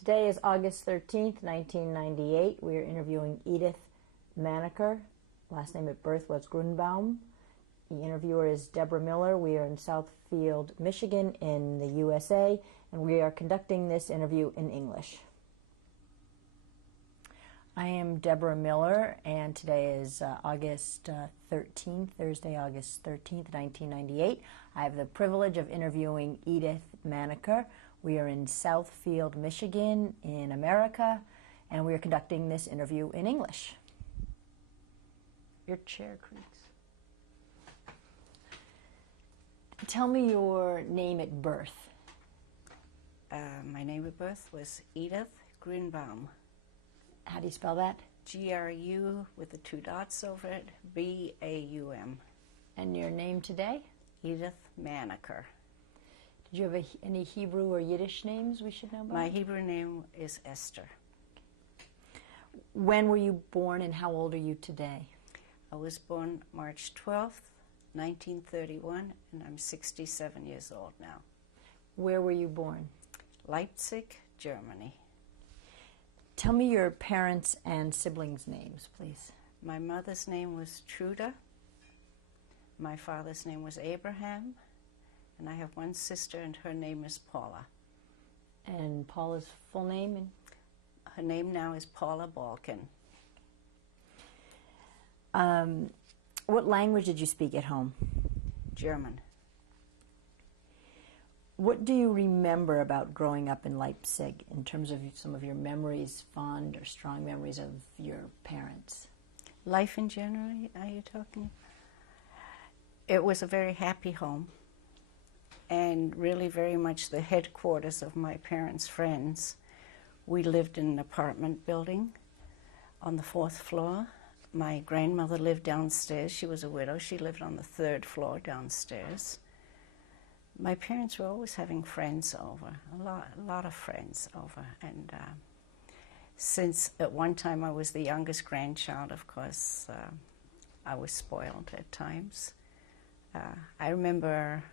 Today is August 13th, 1998. We are interviewing Edith Maniker. Last name at birth was Grunbaum. The interviewer is Deborah Miller. We are in Southfield, Michigan in the USA, and we are conducting this interview in English. I am Deborah Miller, and today is August 13th, Thursday, August 13th, 1998. I have the privilege of interviewing Edith Maniker. We are in Southfield, Michigan in America, and we are conducting this interview in English. Your chair creaks. Tell me your name at birth. My name at birth was Edith Grunbaum. How do you spell that? G-R-U with the 2 dots over it, B-A-U-M. And your name today? Edith Maniker. Did you have any Hebrew or Yiddish names we should know about? My Hebrew name is Esther. When were you born and how old are you today? I was born March 12th, 1931, and I'm 67 years old now. Where were you born? Leipzig, Germany. Tell me your parents' and siblings' names, please. My mother's name was Truda. My father's name was Abraham. And I have one sister, and her name is Paula. And Paula's full name? Her name now is Paula Balkan. What language did you speak at home? German. What do you remember about growing up in Leipzig in terms of some of your memories, fond or strong memories of your parents? Life in general, are you talking? It was a very happy home, and really very much the headquarters of my parents' friends. We lived in an apartment building on the 4th floor. My grandmother lived downstairs. She was a widow. She lived on the 3rd floor downstairs. My parents were always having friends over, a lot of friends over. And since at one time I was the youngest grandchild, of course, I was spoiled at times. I remember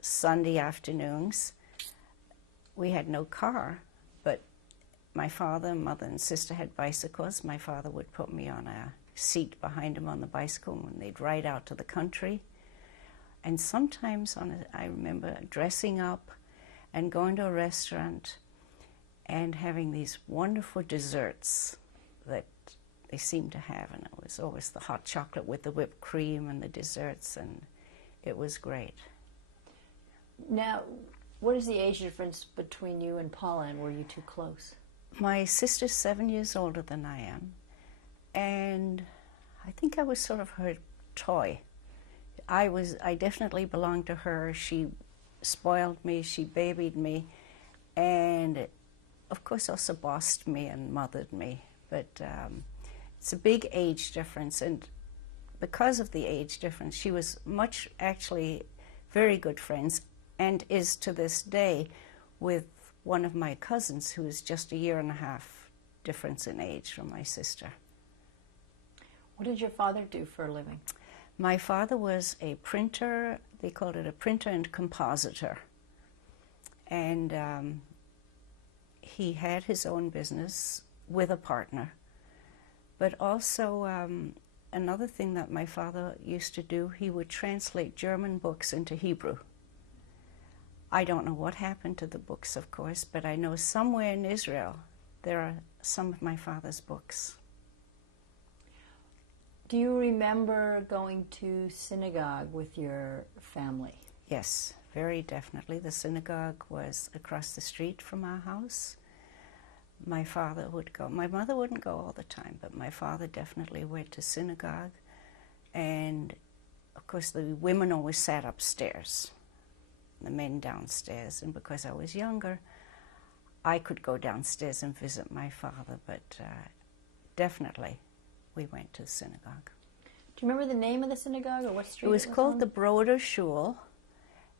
Sunday afternoons, we had no car, but my father, mother, and sister had bicycles. My father would put me on a seat behind him on the bicycle and they'd ride out to the country. And sometimes I remember dressing up and going to a restaurant and having these wonderful desserts that they seemed to have, and it was always the hot chocolate with the whipped cream and the desserts, and it was great. Now, what is the age difference between you and Paula, and were you too close? My sister's 7 years older than I am, and I think I was sort of her toy. I definitely belonged to her. She spoiled me, she babied me, and of course also bossed me and mothered me. But it's a big age difference, and because of the age difference, she was actually very good friends, and is to this day with one of my cousins who is just 1.5 years difference in age from my sister. What did your father do for a living? My father was a printer. They called it a printer and compositor. And he had his own business with a partner. But also another thing that my father used to do, he would translate German books into Hebrew. I don't know what happened to the books, of course, but I know somewhere in Israel there are some of my father's books. Do you remember going to synagogue with your family? Yes, very definitely. The synagogue was across the street from our house. My father would go. My mother wouldn't go all the time, but my father definitely went to synagogue. And, of course, the women always sat upstairs, the men downstairs. And because I was younger, I could go downstairs and visit my father, but definitely we went to the synagogue. Do you remember the name of the synagogue or what street it was called on? the Broder Shul,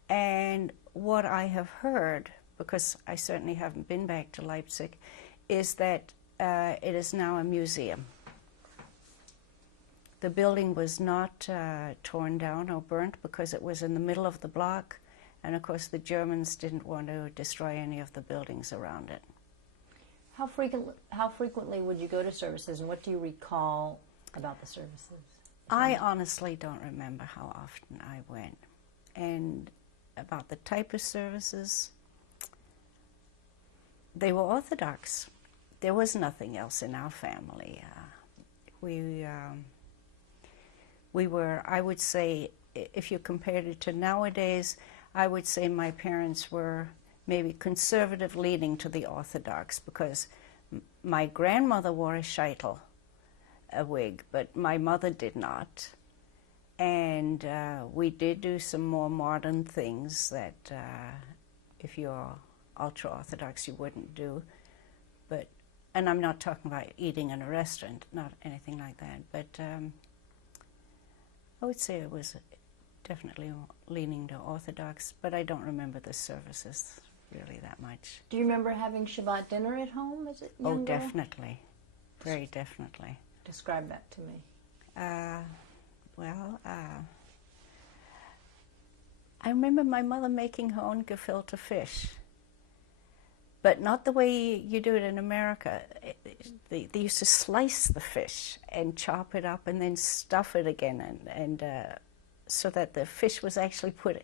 and what I have heard, because I certainly haven't been back to Leipzig, is that it is now a museum. The building was not torn down or burnt because it was in the middle of the block, and of course the Germans didn't want to destroy any of the buildings around it. How frequently would you go to services, and what do you recall about the services? I honestly don't remember how often I went. And about the type of services, they were Orthodox. There was nothing else in our family. We were, I would say, if you compared it to nowadays, I would say my parents were maybe conservative leaning to the Orthodox, because my grandmother wore a sheitel, a wig, but my mother did not. And we did do some more modern things that if you're ultra-Orthodox you wouldn't do. But, and I'm not talking about eating in a restaurant, not anything like that, but I would say it was definitely leaning to Orthodox, but I don't remember the services really that much. Do you remember having Shabbat dinner at home as a young girl? Oh, definitely. Very definitely. Describe that to me. I remember my mother making her own gefilte fish, but not the way you do it in America. They used to slice the fish and chop it up and then stuff it again, and so that the fish was actually put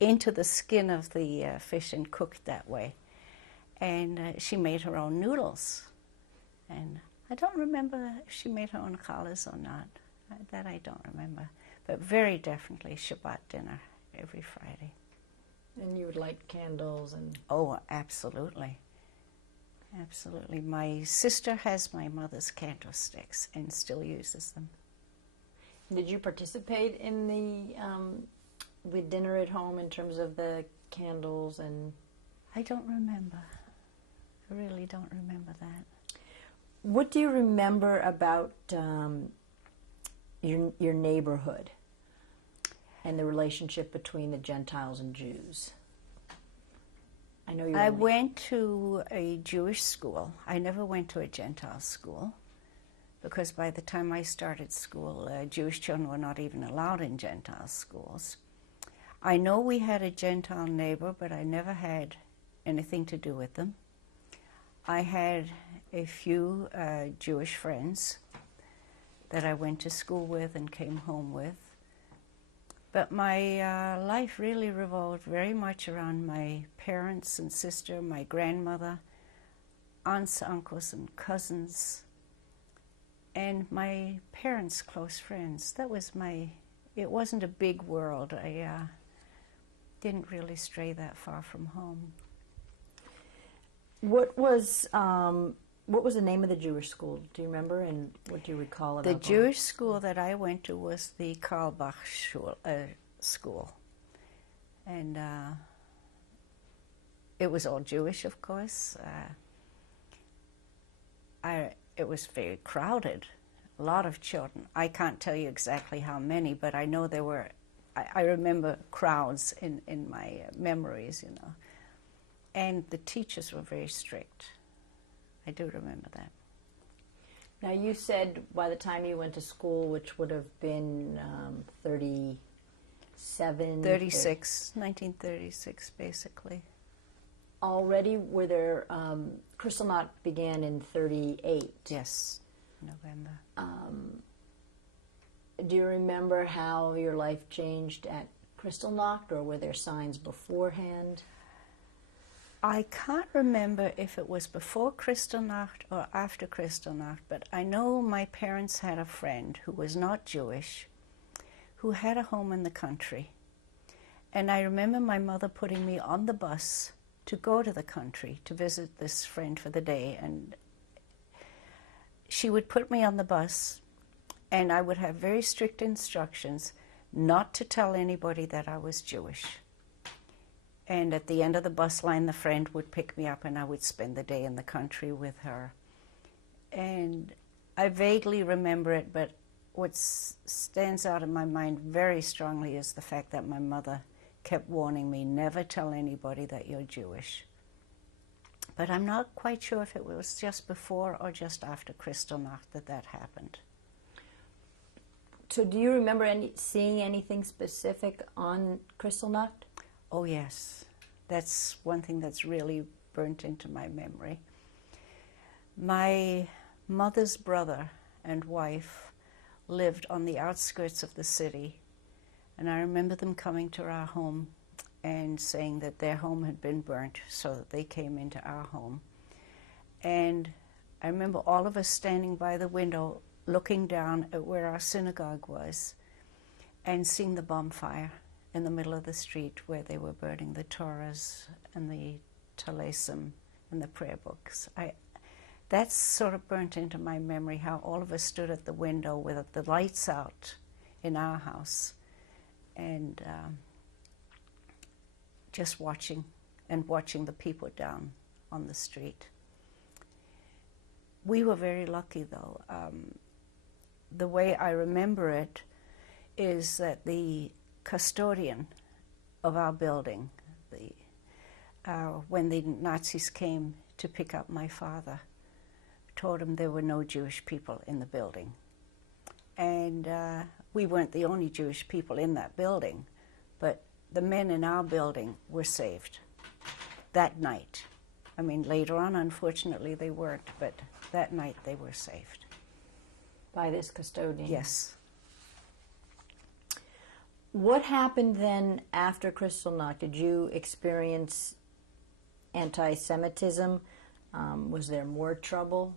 into the skin of the fish and cooked that way. And she made her own noodles. And I don't remember if she made her own challahs or not. That I don't remember. But very definitely Shabbat dinner every Friday. And you would light candles and... Oh, absolutely. Absolutely. My sister has my mother's candlesticks and still uses them. Did you participate in the with dinner at home in terms of the candles and... I don't remember. I really don't remember that. What do you remember about your neighborhood and the relationship between the Gentiles and Jews? I know you. I went to a Jewish school. I never went to a Gentile school, because by the time I started school, Jewish children were not even allowed in Gentile schools. I know we had a Gentile neighbor, but I never had anything to do with them. I had a few Jewish friends that I went to school with and came home with. But my life really revolved very much around my parents and sister, my grandmother, aunts, uncles, and cousins, and my parents' close friends. That was it wasn't a big world. I didn't really stray that far from home. What was the name of the Jewish school? Do you remember, and what do you recall about The Jewish school that I went to was the Karlbach school. And it was all Jewish, of course. It was very crowded, a lot of children. I can't tell you exactly how many, but I know there were, I remember crowds in my memories, you know. And the teachers were very strict. I do remember that. Now, you said by the time you went to school, which would have been 37... 36, 1936, basically. Already, were there... Kristallnacht began in 38. Yes, November. Do you remember how your life changed at Kristallnacht, or were there signs beforehand? I can't remember if it was before Kristallnacht or after Kristallnacht, but I know my parents had a friend who was not Jewish, who had a home in the country. And I remember my mother putting me on the bus to go to the country to visit this friend for the day. And she would put me on the bus, and I would have very strict instructions not to tell anybody that I was Jewish. And at the end of the bus line, the friend would pick me up and I would spend the day in the country with her. And I vaguely remember it, but what stands out in my mind very strongly is the fact that my mother kept warning me, never tell anybody that you're Jewish. But I'm not quite sure if it was just before or just after Kristallnacht that happened. So do you remember seeing anything specific on Kristallnacht? Oh, yes. That's one thing that's really burnt into my memory. My mother's brother and wife lived on the outskirts of the city, and I remember them coming to our home and saying that their home had been burnt, so that they came into our home. And I remember all of us standing by the window looking down at where our synagogue was and seeing the bonfire in the middle of the street where they were burning the Torahs and the Talesim and the prayer books. That's sort of burnt into my memory, how all of us stood at the window with the lights out in our house and just watching the people down on the street. We were very lucky, though. The way I remember it is that the custodian of our building, when the Nazis came to pick up my father, told him there were no Jewish people in the building. And we weren't the only Jewish people in that building, but the men in our building were saved that night. I mean, later on, unfortunately, they weren't, but that night they were saved. By this custodian? Yes. What happened then after Kristallnacht? Did you experience anti-Semitism? Was there more trouble?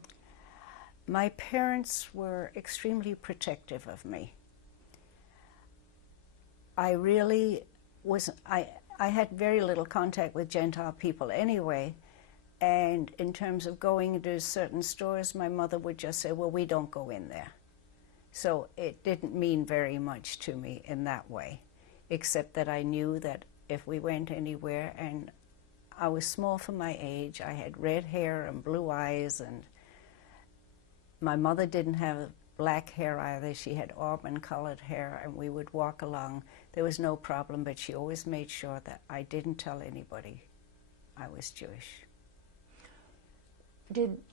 My parents were extremely protective of me. I really was, I had very little contact with Gentile people anyway, and in terms of going into certain stores, my mother would just say, well, we don't go in there. So it didn't mean very much to me in that way, except that I knew that if we went anywhere, and I was small for my age, I had red hair and blue eyes, and my mother didn't have black hair either. She had auburn-colored hair, and we would walk along. There was no problem, but she always made sure that I didn't tell anybody I was Jewish.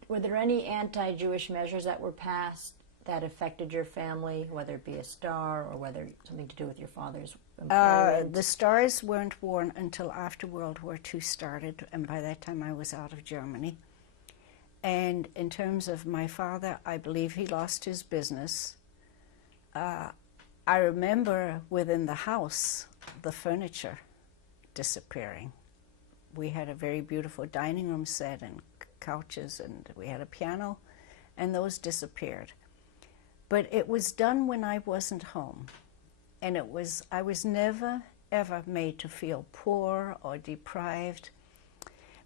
Were there any anti-Jewish measures that were passed that affected your family, whether it be a star or whether something to do with your father's employment? The stars weren't worn until after World War II started, and by that time I was out of Germany. And in terms of my father, I believe he lost his business. I remember within the house, the furniture disappearing. We had a very beautiful dining room set and couches, and we had a piano, and those disappeared. But it was done when I wasn't home, and I was never, ever made to feel poor or deprived.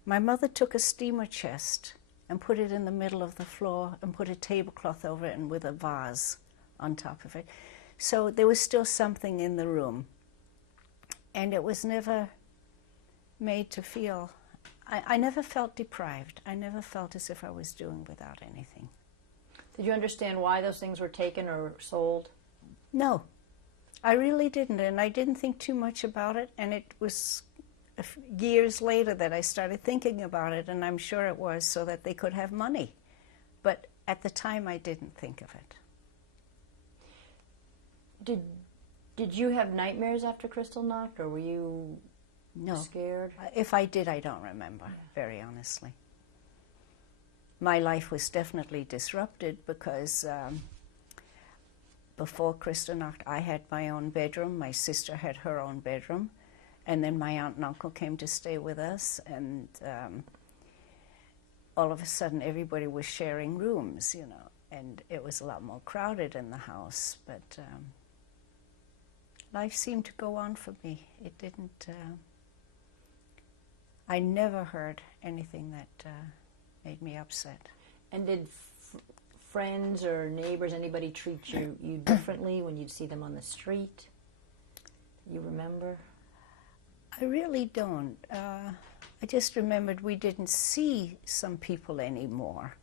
My mother took a steamer chest and put it in the middle of the floor and put a tablecloth over it and with a vase on top of it. So there was still something in the room, and it was never made to feel, I never felt deprived. I never felt as if I was doing without anything. Did you understand why those things were taken or sold? No, I really didn't, and I didn't think too much about it, and it was years later that I started thinking about it, and I'm sure it was so that they could have money. But at the time, I didn't think of it. Did you have nightmares after Kristallnacht, or were you scared? If I did, I don't remember, very honestly. My life was definitely disrupted because before Kristallnacht, I had my own bedroom, my sister had her own bedroom, and then my aunt and uncle came to stay with us, and all of a sudden everybody was sharing rooms, you know, and it was a lot more crowded in the house, but life seemed to go on for me. It didn't, I never heard anything that made me upset. And did friends or neighbors, anybody treat you differently when you'd see them on the street? You remember? I really don't. I just remembered we didn't see some people anymore,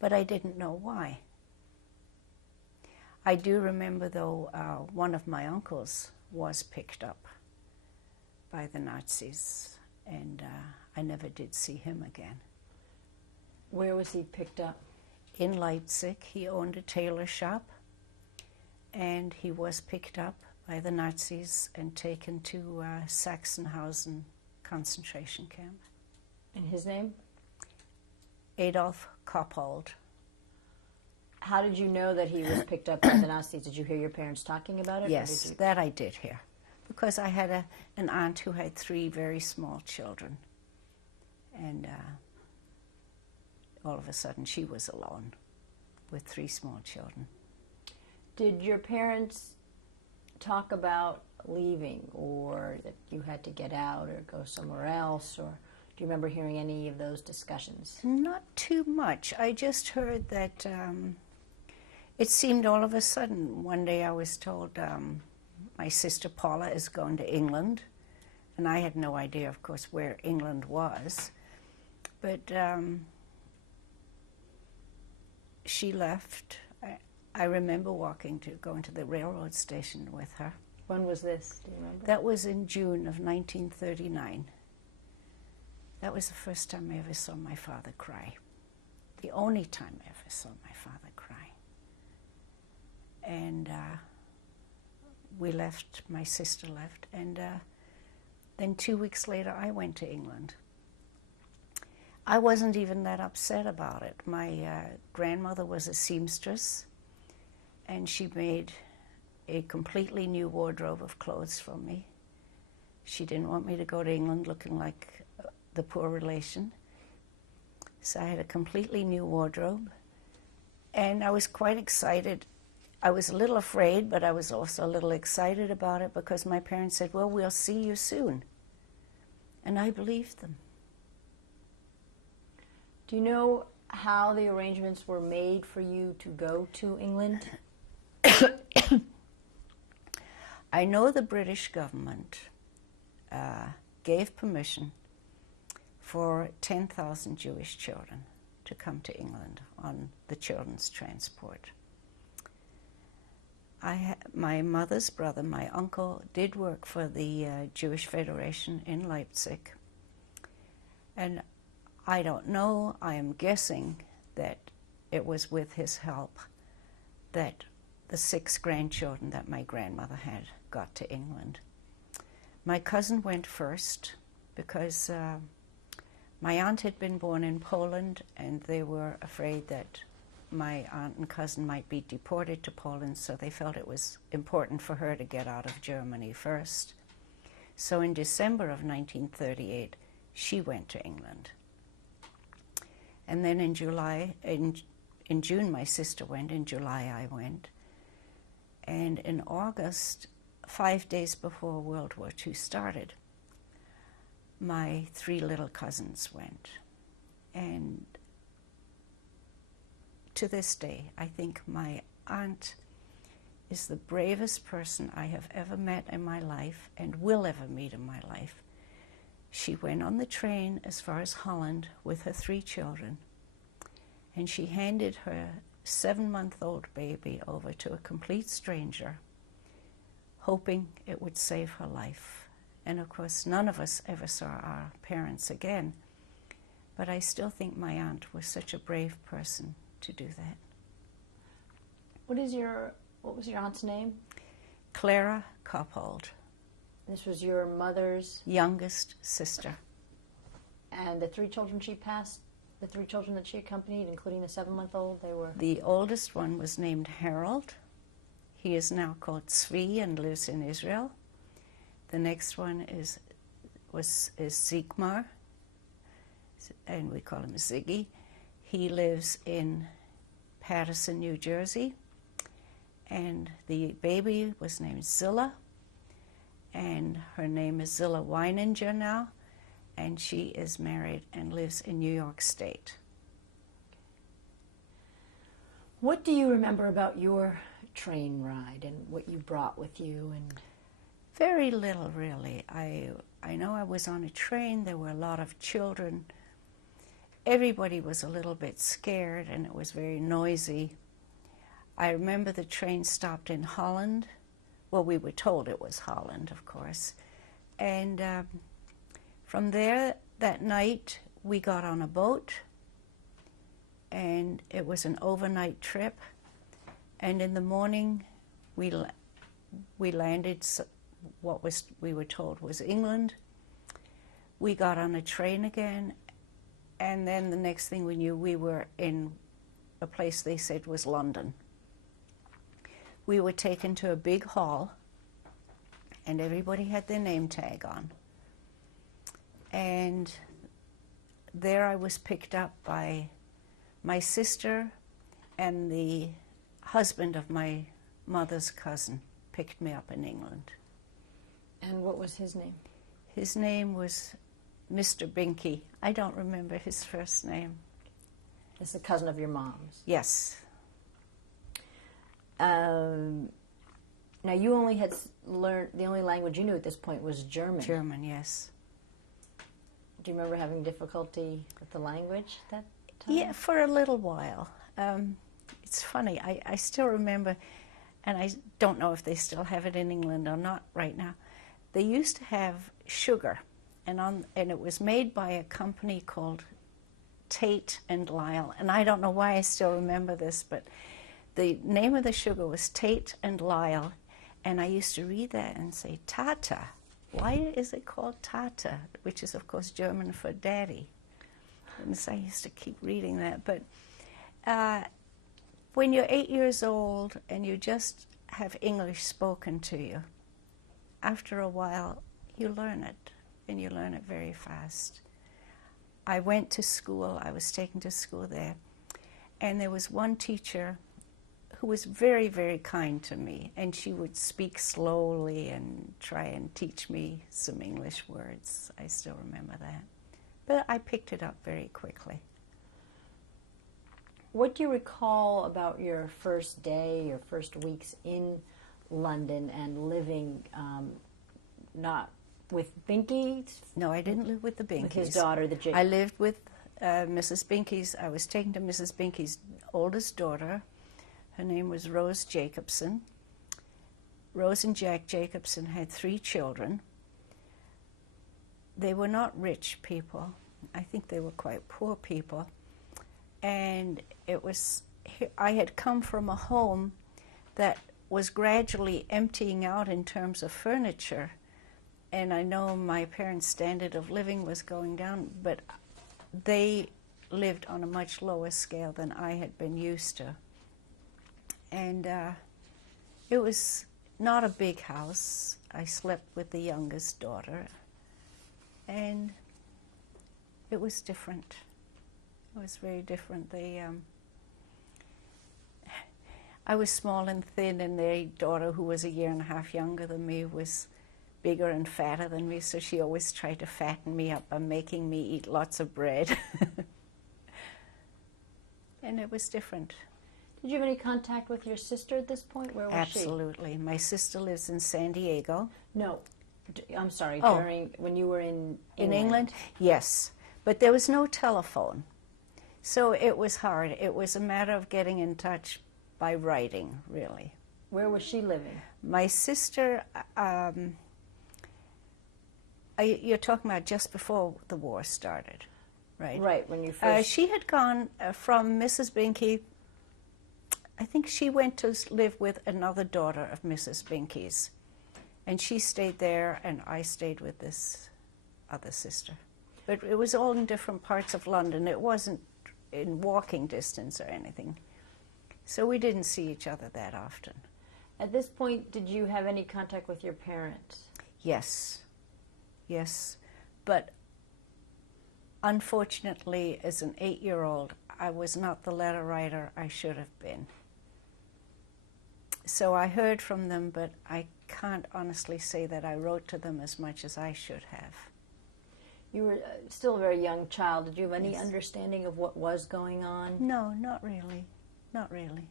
but I didn't know why. I do remember, though, one of my uncles was picked up by the Nazis, and I never did see him again. Where was he picked up? In Leipzig. He owned a tailor shop, and he was picked up by the Nazis and taken to Sachsenhausen concentration camp. And his name? Adolf Koppold. How did you know that he was picked up by the Nazis? Did you hear your parents talking about it? Yes, that I did hear, because I had an aunt who had 3 very small children, and all of a sudden she was alone with 3 small children. Did your parents talk about leaving, or that you had to get out or go somewhere else, or do you remember hearing any of those discussions? Not too much. I just heard that it seemed all of a sudden, one day I was told my sister Paula is going to England, and I had no idea, of course, where England was, but she left. I remember going to the railroad station with her. When was this? Do you remember? That was in June of 1939. That was the first time I ever saw my father cry. The only time I ever saw my father cry. And we left, my sister left, and then 2 weeks later I went to England. I wasn't even that upset about it. My grandmother was a seamstress, and she made a completely new wardrobe of clothes for me. She didn't want me to go to England looking like the poor relation. So I had a completely new wardrobe, and I was quite excited. I was a little afraid, but I was also a little excited about it, because my parents said, well, we'll see you soon. And I believed them. Do you know how the arrangements were made for you to go to England? I know the British government gave permission for 10,000 Jewish children to come to England on the children's transport. My mother's brother, my uncle, did work for the Jewish Federation in Leipzig. And I don't know, I am guessing that it was with his help that the 6 grandchildren that my grandmother had got to England. My cousin went first because my aunt had been born in Poland, and they were afraid that my aunt and cousin might be deported to Poland, so they felt it was important for her to get out of Germany first. So in December of 1938, she went to England. And then in June my sister went, in July I went. And in August, 5 days before World War II started, my 3 little cousins went. And to this day, I think my aunt is the bravest person I have ever met in my life and will ever meet in my life. She went on the train as far as Holland with her 3 children, and she handed her 7-month-old baby over to a complete stranger, hoping it would save her life. And of course, none of us ever saw our parents again, but I still think my aunt was such a brave person to do that. What was your aunt's name? Clara Koppold. This was your mother's youngest sister. And the 3 children she passed, the 3 children that she accompanied, including the 7-month-old, they were? The oldest one was named Harold. He is now called Tzvi and lives in Israel. The next one is Zigmar, and we call him Ziggy. He lives in Paterson, New Jersey. And the baby was named Zilla, and her name is Zilla Weininger now, and she is married and lives in New York State. What do you remember about your train ride and what you brought with you? And very little, really. I know I was on a train. There were a lot of children. Everybody was a little bit scared, and it was very noisy. I remember the train stopped in Holland. Well, we were told it was Holland, of course. And from there, that night, we got on a boat, and it was an overnight trip. And in the morning, we landed we were told was England. We got on a train again, And then the next thing we knew, we were in a place they said was London. We were taken to a big hall, and everybody had their name tag on. And there I was picked up by my sister, and the husband of my mother's cousin picked me up in England. And what was his name? His name was Mr. Binky. I don't remember his first name. It's a cousin of your mom's. Yes. Now, you only had learned, the only language you knew at this point was German. German, yes. Do you remember having difficulty with the language at that time? Yeah, for a little while. It's funny, I still remember, and I don't know if they still have it in England or not right now. They used to have sugar, and it was made by a company called Tate and Lyle. And I don't know why I still remember this, but the name of the sugar was Tate and Lyle. And I used to read that and say, Tata. Why is it called Tata? Which is, of course, German for daddy. And so I used to keep reading that. But when you're 8 years old and you just have English spoken to you, after a while, you learn it, and you learn it very fast. I went to school, I was taken to school there, and there was one teacher who was very, very kind to me, and she would speak slowly and try and teach me some English words. I still remember that. But I picked it up very quickly. What do you recall about your first day, your first weeks in London and living not with Binky? No, I didn't live with the Binkies. With his daughter, the I lived with Mrs. Binky's. I was taken to Mrs. Binky's oldest daughter. Her name was Rose Jacobson. Rose and Jack Jacobson had 3 children. They were not rich people. I think they were quite poor people. And I had come from a home that was gradually emptying out in terms of furniture. And I know my parents' standard of living was going down, but they lived on a much lower scale than I had been used to. And it was not a big house. I slept with the youngest daughter, and it was different. It was very different. I was small and thin, and their daughter, who was 1.5 years younger than me, was bigger and fatter than me, so she always tried to fatten me up by making me eat lots of bread. And it was different. Did you have any contact with your sister at this point? Where was Absolutely. My sister lives in San Diego. No, I'm sorry, Oh. during when you were in England? Yes. But there was no telephone. So it was hard. It was a matter of getting in touch by writing, really. Where was she living? My sister, you're talking about just before the war started, right? Right, when you first... She had gone from Mrs. Binky. I think she went to live with another daughter of Mrs. Binky's. And she stayed there, and I stayed with this other sister. But it was all in different parts of London. It wasn't in walking distance or anything. So we didn't see each other that often. At this point, did you have any contact with your parents? Yes. Yes. But unfortunately, as an 8-year-old, I was not the letter writer I should have been. So I heard from them, but I can't honestly say that I wrote to them as much as I should have. You were still a very young child. Did you have any Yes. understanding of what was going on? No, not really. Not really.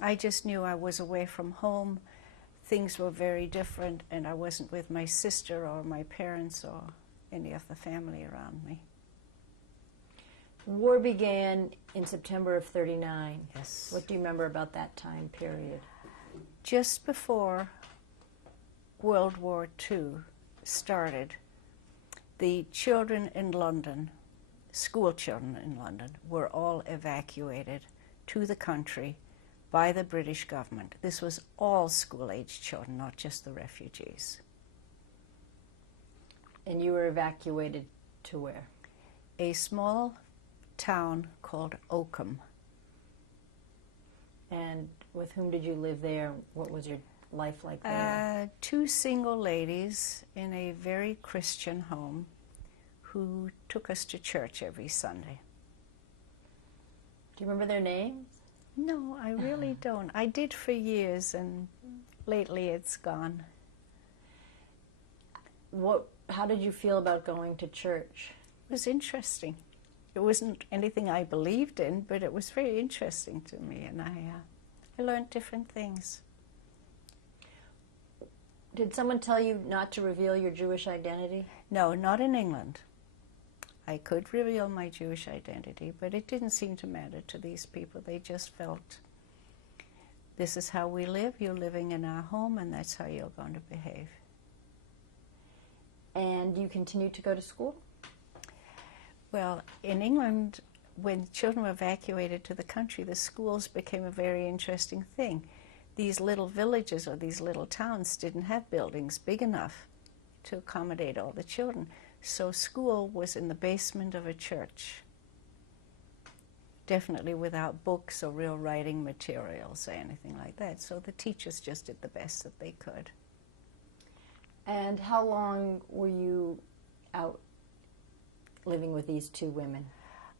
I just knew I was away from home. Things were very different, and I wasn't with my sister or my parents or any of the family around me. War began in September of '39. Yes. What do you remember about that time period? Just before World War II started, the children in London, school children in London, were all evacuated to the country by the British government. This was all school-age children, not just the refugees. And you were evacuated to where? a small town called Oakham. And with whom did you live there? What was your life like there? Two single ladies in a very Christian home who took us to church every Sunday. Do you remember their names? No, I really don't. I did for years, and lately it's gone. How did you feel about going to church? It was interesting. It wasn't anything I believed in, but it was very interesting to me, and I learned different things. Did someone tell you not to reveal your Jewish identity? No, not in England. I could reveal my Jewish identity, but it didn't seem to matter to these people. They just felt, this is how we live, you're living in our home, and that's how you're going to behave. And you continued to go to school? Well, in England, when children were evacuated to the country, the schools became a very interesting thing. These little villages or these little towns didn't have buildings big enough to accommodate all the children. So school was in the basement of a church, definitely without books or real writing materials or anything like that. So the teachers just did the best that they could. And how long were you out living with these two women?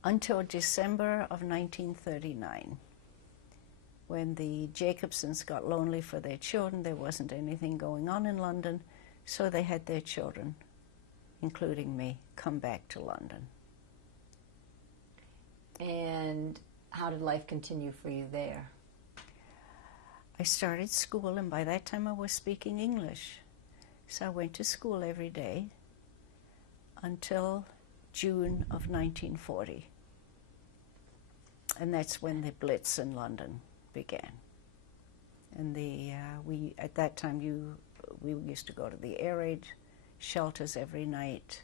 Until December of 1939. When the Jacobsons got lonely for their children, there wasn't anything going on in London, so they had their children, including me, come back to London. And how did life continue for you there? I started school, and by that time I was speaking English. So I went to school every day until June of 1940. And that's when the Blitz in London began. And at that time we used to go to the air raid shelters every night,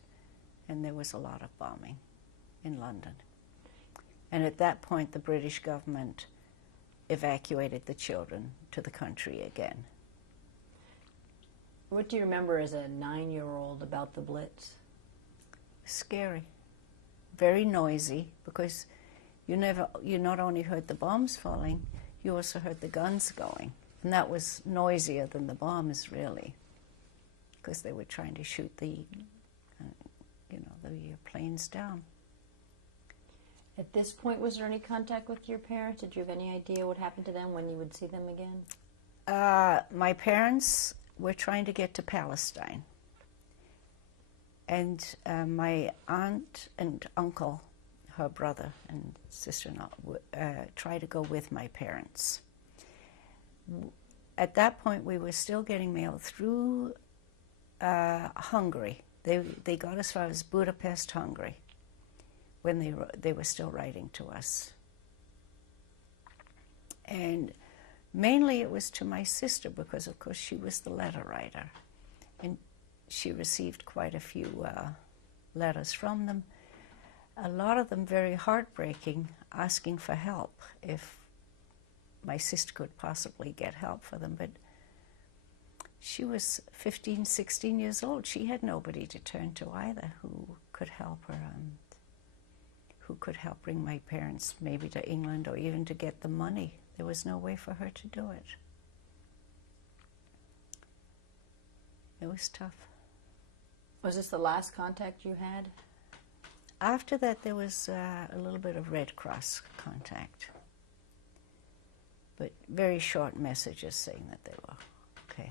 and there was a lot of bombing in London. And at that point the British government evacuated the children to the country again. What do you remember as a 9-year-old about the Blitz? Scary, very noisy, because you not only heard the bombs falling, you also heard the guns going, and that was noisier than the bombs, really, because they were trying to shoot the planes down. At this point, was there any contact with your parents? Did you have any idea what happened to them, when you would see them again? My parents were trying to get to Palestine, and my aunt and uncle, her brother and sister-in-law, tried to go with my parents. At that point, we were still getting mail through Hungary. They got as far as Budapest, Hungary, when they were still writing to us. And mainly it was to my sister, because of course she was the letter writer, and she received quite a few letters from them. A lot of them very heartbreaking, asking for help, if my sister could possibly get help for them. But she was 15, 16 years old. She had nobody to turn to either who could help her, and who could help bring my parents maybe to England, or even to get the money. There was no way for her to do it. It was tough. Was this the last contact you had? After that, there was a little bit of Red Cross contact, but very short messages saying that they were okay.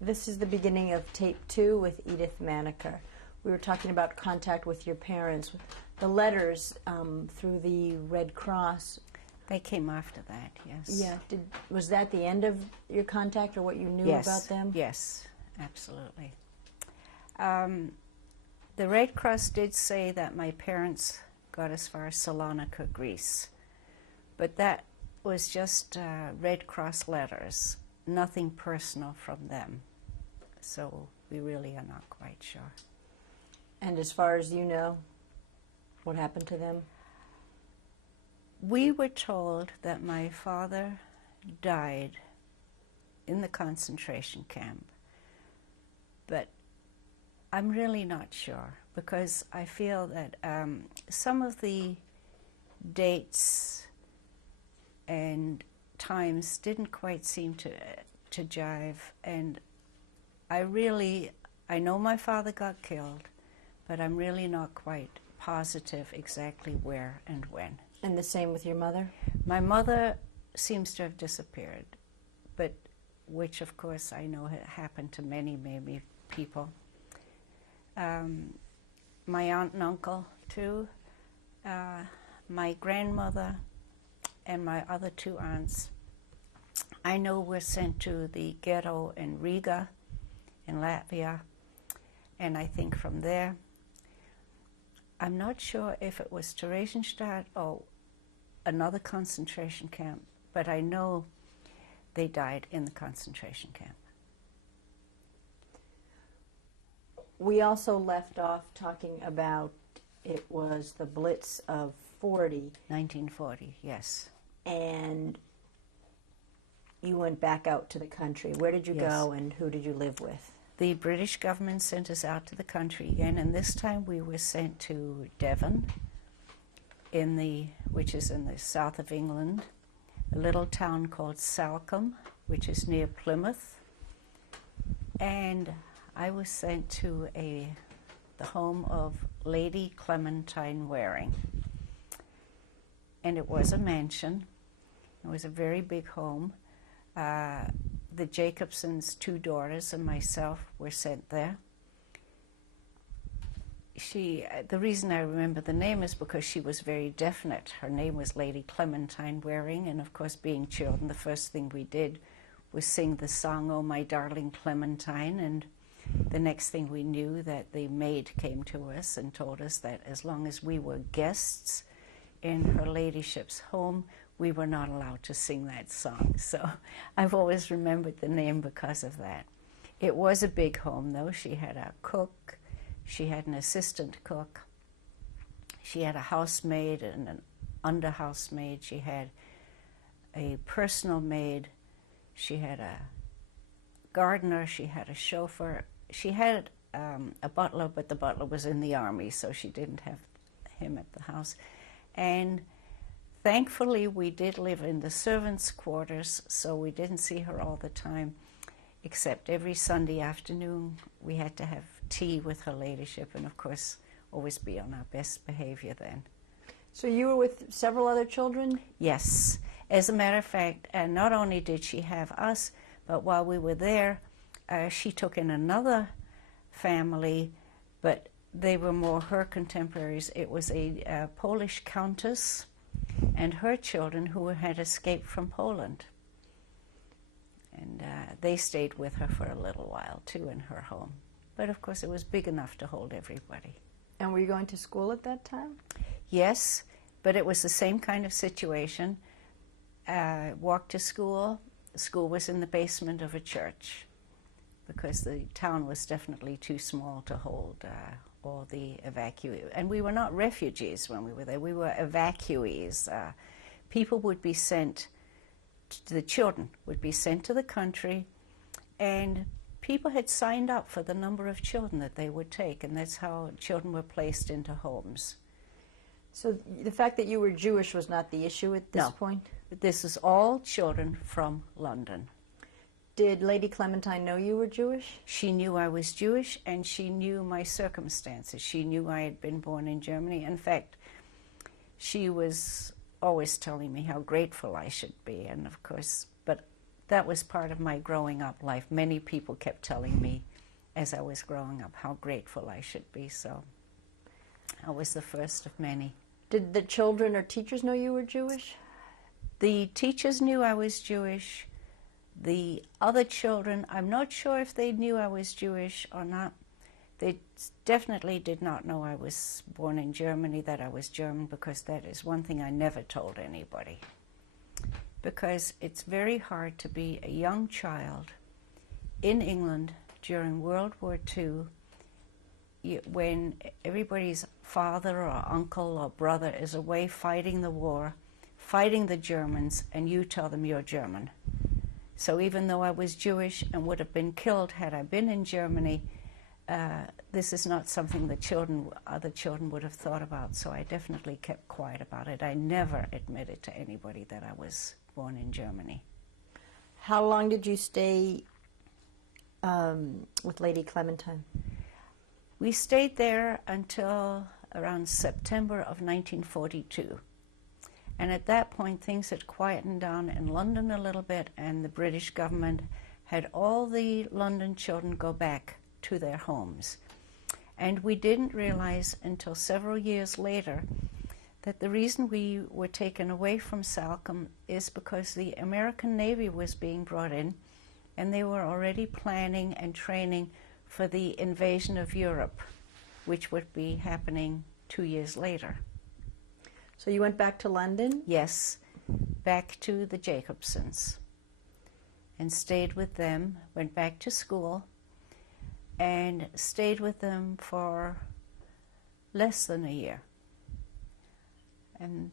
This is the beginning of tape 2 with Edith Maniker. We were talking about contact with your parents. The letters through the Red Cross. They came after that, yes. Yeah. Was that the end of your contact, or what you knew about them? Yes, absolutely. The Red Cross did say that my parents got as far as Salonika, Greece. But that was just Red Cross letters, nothing personal from them. So we really are not quite sure. And as far as you know, what happened to them? We were told that my father died in the concentration camp. But I'm really not sure, because I feel that some of the dates and times didn't quite seem to jive, and I know my father got killed, but I'm really not quite positive exactly where and when. And the same with your mother? My mother seems to have disappeared, but which of course I know happened to many people. My aunt and uncle too, my grandmother and my other two aunts, I know were sent to the ghetto in Riga in Latvia, and I think from there, I'm not sure if it was Theresienstadt or another concentration camp, but I know they died in the concentration camp. We also left off talking about, it was the Blitz of 1940, yes. And you went back out to the country. Where did you go, and who did you live with? The British government sent us out to the country again, and this time we were sent to Devon, which is in the south of England, a little town called Salcombe, which is near Plymouth. And I was sent to the home of Lady Clementine Waring. And it was a mansion. It was a very big home. The Jacobsons' two daughters and myself were sent there. The reason I remember the name is because she was very definite. Her name was Lady Clementine Waring, and of course, being children, the first thing we did was sing the song, "Oh, My Darling Clementine," and the next thing we knew, that the maid came to us and told us that as long as we were guests in her ladyship's home, we were not allowed to sing that song. So I've always remembered the name because of that. It was a big home, though. She had a cook, she had an assistant cook, she had a housemaid and an under housemaid, she had a personal maid, she had a gardener, she had a chauffeur, she had a butler, but the butler was in the army, so she didn't have him at the house. And thankfully, we did live in the servants' quarters, so we didn't see her all the time, except every Sunday afternoon we had to have tea with her ladyship, and of course, always be on our best behavior then. So you were with several other children? Yes. As a matter of fact, not only did she have us, but while we were there, she took in another family, but they were more her contemporaries. It was a Polish countess and her children who had escaped from Poland. And they stayed with her for a little while, too, in her home. But, of course, it was big enough to hold everybody. And were you going to school at that time? Yes, but it was the same kind of situation. Walked to school. The school was in the basement of a church because the town was definitely too small to hold all the evacuees. And we were not refugees when we were there. We were evacuees. People would be sent, the children would be sent to the country, and people had signed up for the number of children that they would take, and that's how children were placed into homes. So the fact that you were Jewish was not the issue at this point? This is all children from London. Did Lady Clementine know you were Jewish? She knew I was Jewish, and she knew my circumstances. She knew I had been born in Germany. In fact, she was always telling me how grateful I should be, and of course, but that was part of my growing up life. Many people kept telling me as I was growing up how grateful I should be, so I was the first of many. Did the children or teachers know you were Jewish? The teachers knew I was Jewish. The other children, I'm not sure if they knew I was Jewish or not. They definitely did not know I was born in Germany, that I was German, because that is one thing I never told anybody. Because it's very hard to be a young child in England during World War II when everybody's father or uncle or brother is away fighting the war, fighting the Germans, and you tell them you're German. So even though I was Jewish and would have been killed had I been in Germany, this is not something that other children would have thought about, so I definitely kept quiet about it. I never admitted to anybody that I was born in Germany. How long did you stay with Lady Clementine? We stayed there until around September of 1942. And at that point, things had quietened down in London a little bit, and the British government had all the London children go back to their homes. And we didn't realize until several years later that the reason we were taken away from Salcombe is because the American Navy was being brought in, and they were already planning and training for the invasion of Europe, which would be happening 2 years later. So you went back to London? Yes, back to the Jacobsons, and stayed with them, went back to school, and stayed with them for less than a year. And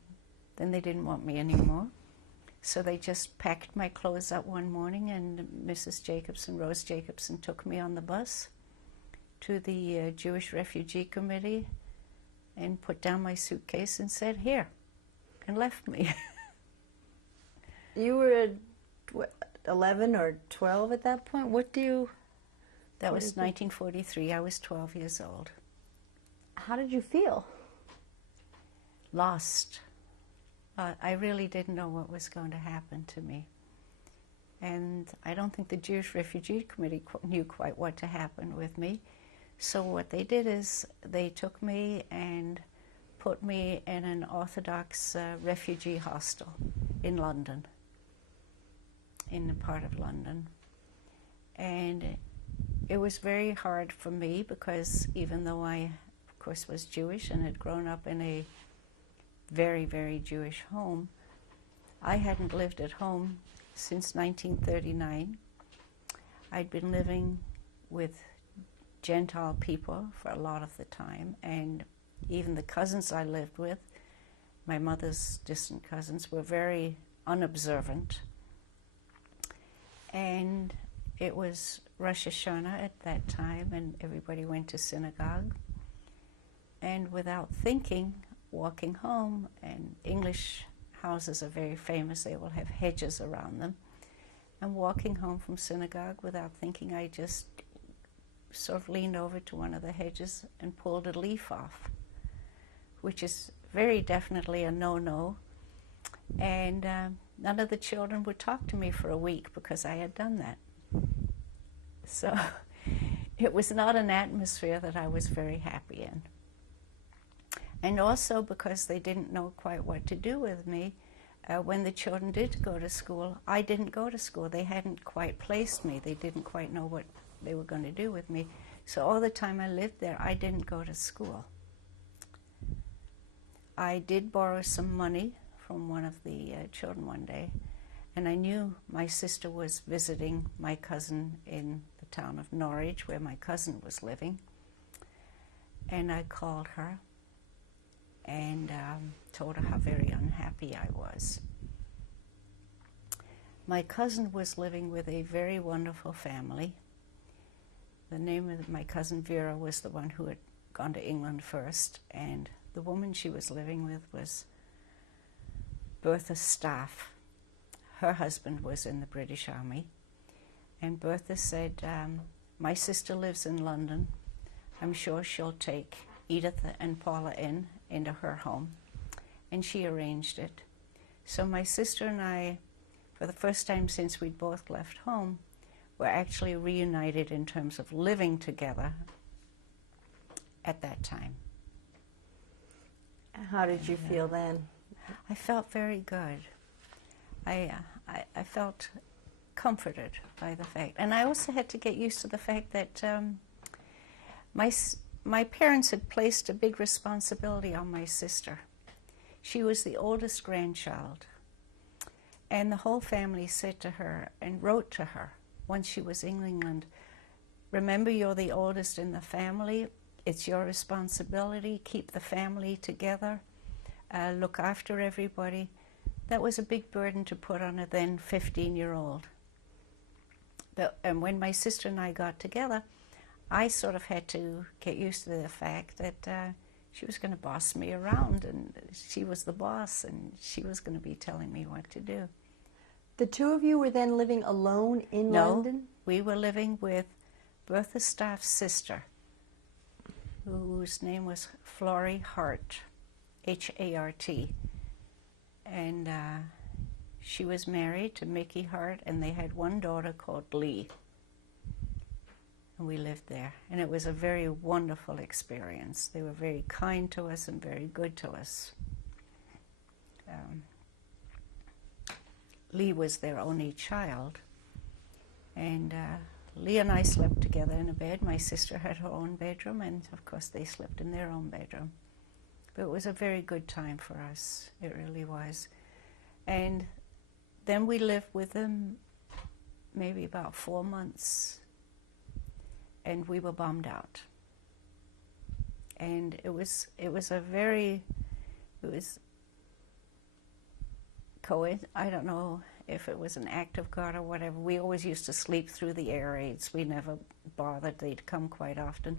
then they didn't want me anymore. So they just packed my clothes up one morning, and Mrs. Jacobson, Rose Jacobson, took me on the bus to the Jewish Refugee Committee and put down my suitcase and said, "Here," and left me. You were 11 or 12 at that point? That was 1943. I was 12 years old. How did you feel? Lost. I really didn't know what was going to happen to me. And I don't think the Jewish Refugee Committee knew quite what to happen with me. So what they did is they took me and put me in an Orthodox refugee hostel in London, in a part of London. And it was very hard for me because even though I, of course, was Jewish and had grown up in a very, very Jewish home, I hadn't lived at home since 1939. I'd been living with Gentile people for a lot of the time, and even the cousins I lived with, my mother's distant cousins, were very unobservant. And it was Rosh Hashanah at that time, and everybody went to synagogue. And without thinking, walking home, and English houses are very famous, they will have hedges around them, and walking home from synagogue without thinking, I just sort of leaned over to one of the hedges and pulled a leaf off, which is very definitely a no-no. And none of the children would talk to me for a week because I had done that. So it was not an atmosphere that I was very happy in. And also because they didn't know quite what to do with me. When the children did go to school, I didn't go to school. They hadn't quite placed me. They didn't quite know what they were going to do with me. So all the time I lived there, I didn't go to school. I did borrow some money from one of the children one day, and I knew my sister was visiting my cousin in the town of Norwich, where my cousin was living. And I called her and told her how very unhappy I was. My cousin was living with a very wonderful family. The name of my cousin Vera was the one who had gone to England first, and the woman she was living with was Bertha Staff. Her husband was in the British Army, and Bertha said, "My sister lives in London. I'm sure she'll take Edith and Paula into her home," and she arranged it. So my sister and I, for the first time since we'd both left home, were actually reunited in terms of living together at that time. How did you feel then? I felt very good. I felt comforted by the fact. And I also had to get used to the fact that my parents had placed a big responsibility on my sister. She was the oldest grandchild. And the whole family said to her and wrote to her once she was in England, "Remember, you're the oldest in the family. It's your responsibility. Keep the family together. Look after everybody." That was a big burden to put on a then 15-year-old. And when my sister and I got together, I sort of had to get used to the fact that she was going to boss me around, and she was the boss, and she was going to be telling me what to do. The two of you were then living alone in London? No, we were living with Bertha Staff's sister, whose name was Florrie Hart, H-A-R-T. And she was married to Mickey Hart, and they had one daughter called Lee. And we lived there, and it was a very wonderful experience. They were very kind to us and very good to us. Lee was their only child, and Lee and I slept together in a bed. My sister had her own bedroom, and of course they slept in their own bedroom. But it was a very good time for us. It really was. And then we lived with them maybe about 4 months, and we were bombed out. And it was I don't know if it was an act of God or whatever. We always used to sleep through the air raids. We never bothered. They'd come quite often.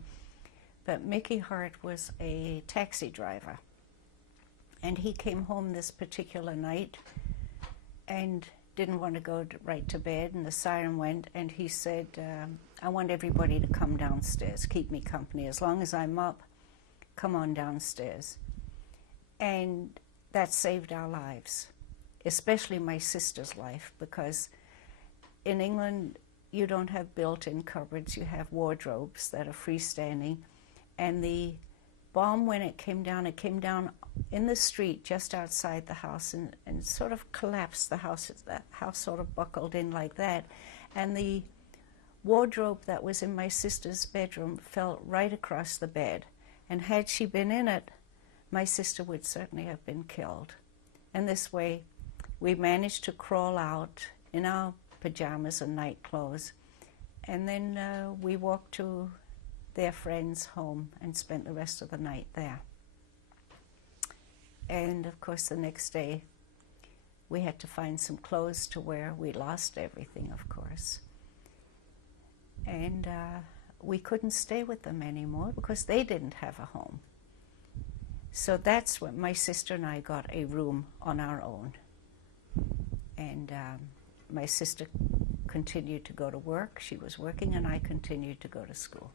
But Mickey Hart was a taxi driver, and he came home this particular night and didn't want to go right to bed, and the siren went, and he said, I want everybody to come downstairs, keep me company. As long as I'm up, come on downstairs. And that saved our lives, especially my sister's life, because in England you don't have built-in cupboards, you have wardrobes that are freestanding. And the bomb, when it came down in the street just outside the house and sort of collapsed the house. The house sort of buckled in like that. And the wardrobe that was in my sister's bedroom fell right across the bed. And had she been in it, my sister would certainly have been killed. And this way, we managed to crawl out in our pajamas and night clothes. And then we walked to their friend's home and spent the rest of the night there. And of course the next day we had to find some clothes to wear. We lost everything, of course. And we couldn't stay with them anymore because they didn't have a home. So that's when my sister and I got a room on our own. And my sister continued to go to work. She was working, and I continued to go to school.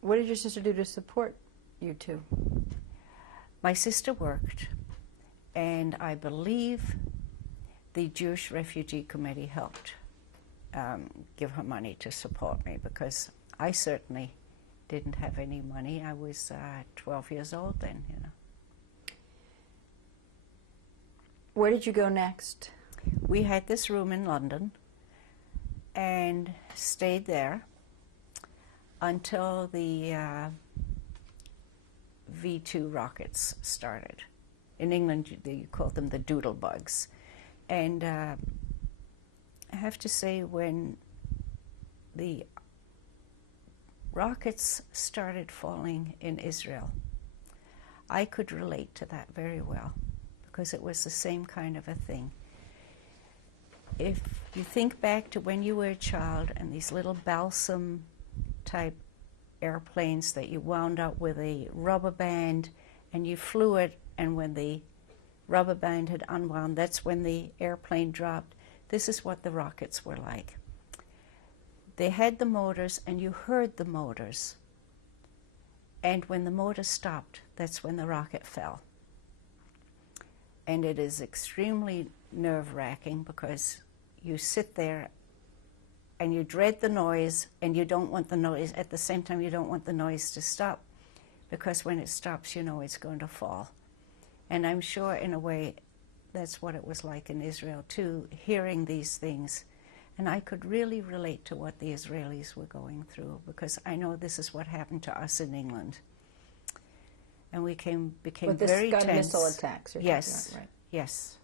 What did your sister do to support you two? My sister worked, and I believe the Jewish Refugee Committee helped give her money to support me, because I certainly didn't have any money. I was 12 years old then, you know. Where did you go next? We had this room in London and stayed there until the V-2 rockets started. In England, you call them the doodle bugs. And I have to say, when the rockets started falling in Israel, I could relate to that very well, because it was the same kind of a thing. If you think back to when you were a child and these little balsam type airplanes that you wound up with a rubber band and you flew it, and when the rubber band had unwound, that's when the airplane dropped. This is what the rockets were like. They had the motors, and you heard the motors. And when the motor stopped, that's when the rocket fell. And it is extremely nerve-wracking, because you sit there and you dread the noise, and you don't want the noise. At the same time, you don't want the noise to stop, because when it stops, you know it's going to fall. And I'm sure, in a way, that's what it was like in Israel, too, hearing these things. And I could really relate to what the Israelis were going through, because I know this is what happened to us in England. And we became very tense. Scud missile attacks. Yes, right? Yes.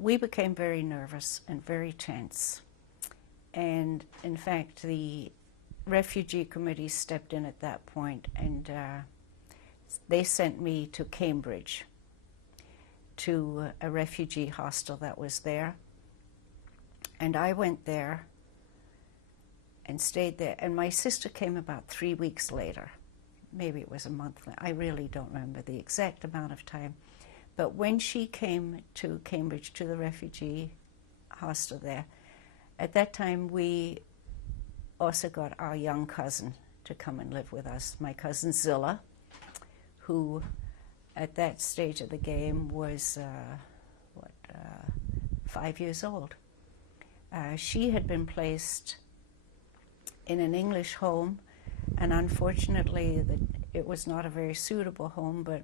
We became very nervous and very tense. And in fact, the refugee committee stepped in at that point, and they sent me to Cambridge, to a refugee hostel that was there. And I went there and stayed there. And my sister came about 3 weeks later. Maybe it was a month. I really don't remember the exact amount of time. But when she came to Cambridge, to the refugee hostel there, at that time we also got our young cousin to come and live with us, my cousin Zilla, who at that stage of the game was 5 years old. She had been placed in an English home, and unfortunately it was not a very suitable home, but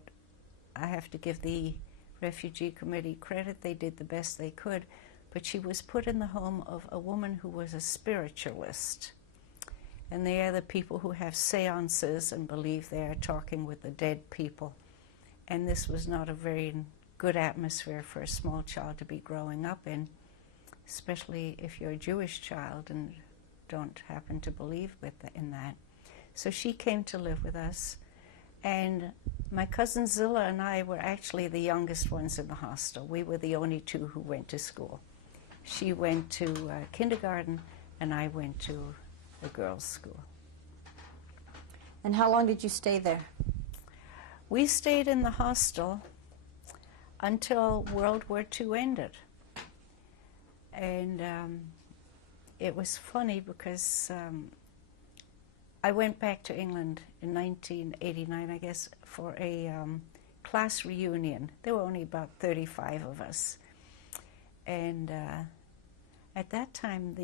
I have to give the refugee committee credit. They did the best they could, but she was put in the home of a woman who was a spiritualist. And they are the people who have seances and believe they are talking with the dead people. And this was not a very good atmosphere for a small child to be growing up in, especially if you're a Jewish child and don't happen to believe in that. So she came to live with us, and my cousin Zilla and I were actually the youngest ones in the hostel. We were the only two who went to school. She went to kindergarten, and I went to the girls' school. And how long did you stay there? We stayed in the hostel until World War II ended. And it was funny because I went back to England in 1989, I guess, for a class reunion. There were only about 35 of us. And at that time,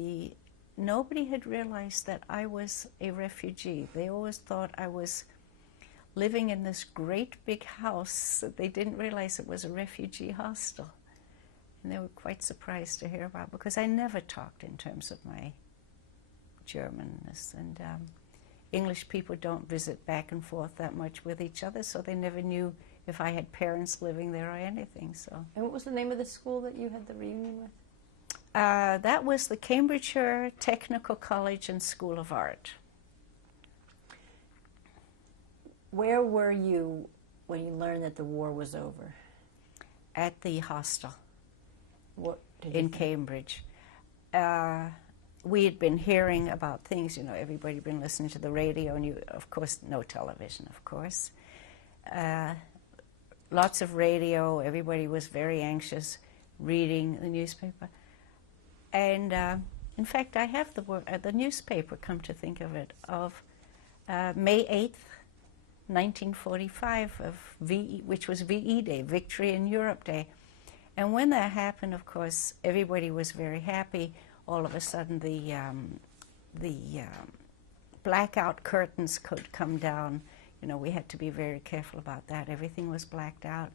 nobody had realized that I was a refugee. They always thought I was living in this great big house that they didn't realize it was a refugee hostel. And they were quite surprised to hear about, because I never talked in terms of my Germanness. And English people don't visit back and forth that much with each other, so they never knew if I had parents living there or anything. So. And what was the name of the school that you had the reunion with? That was the Cambridgeshire Technical College and School of Art. Where were you when you learned that the war was over? At the hostel. What did you in think? Cambridge. We had been hearing about things, everybody had been listening to the radio, and of course, no television, of course. Lots of radio, everybody was very anxious, reading the newspaper. And in fact, I have the newspaper, come to think of it, of May 8th, 1945, which was VE Day, Victory in Europe Day. And when that happened, of course, everybody was very happy. All of a sudden, the blackout curtains could come down. We had to be very careful about that. Everything was blacked out.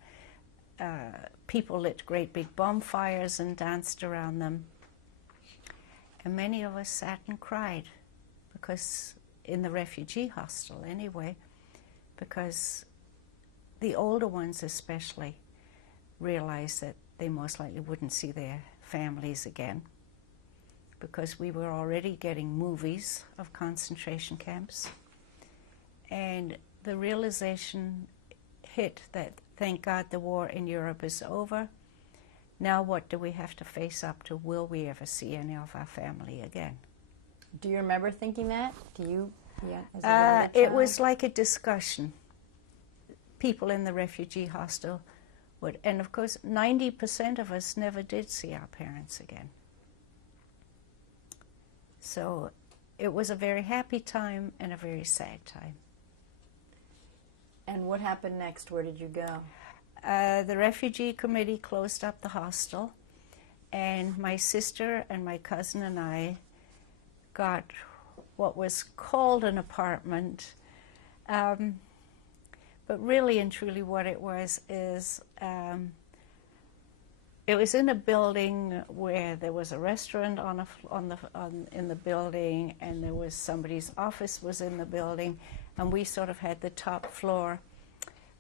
People lit great big bonfires and danced around them. And many of us sat and cried, because in the refugee hostel anyway, because the older ones especially realized that they most likely wouldn't see their families again, because we were already getting movies of concentration camps. And the realization hit that, thank God the war in Europe is over. Now what do we have to face up to? Will we ever see any of our family again? Do you remember thinking that? Do you? Yeah. As a it child? was like a discussion. People in the refugee hostel would, and of course 90% of us never did see our parents again. So it was a very happy time and a very sad time. And what happened next? Where did you go? The refugee committee closed up the hostel, and my sister and my cousin and I got what was called an apartment, but really and truly what it was is it was in a building where there was a restaurant in the building, and there was somebody's office was in the building, and we sort of had the top floor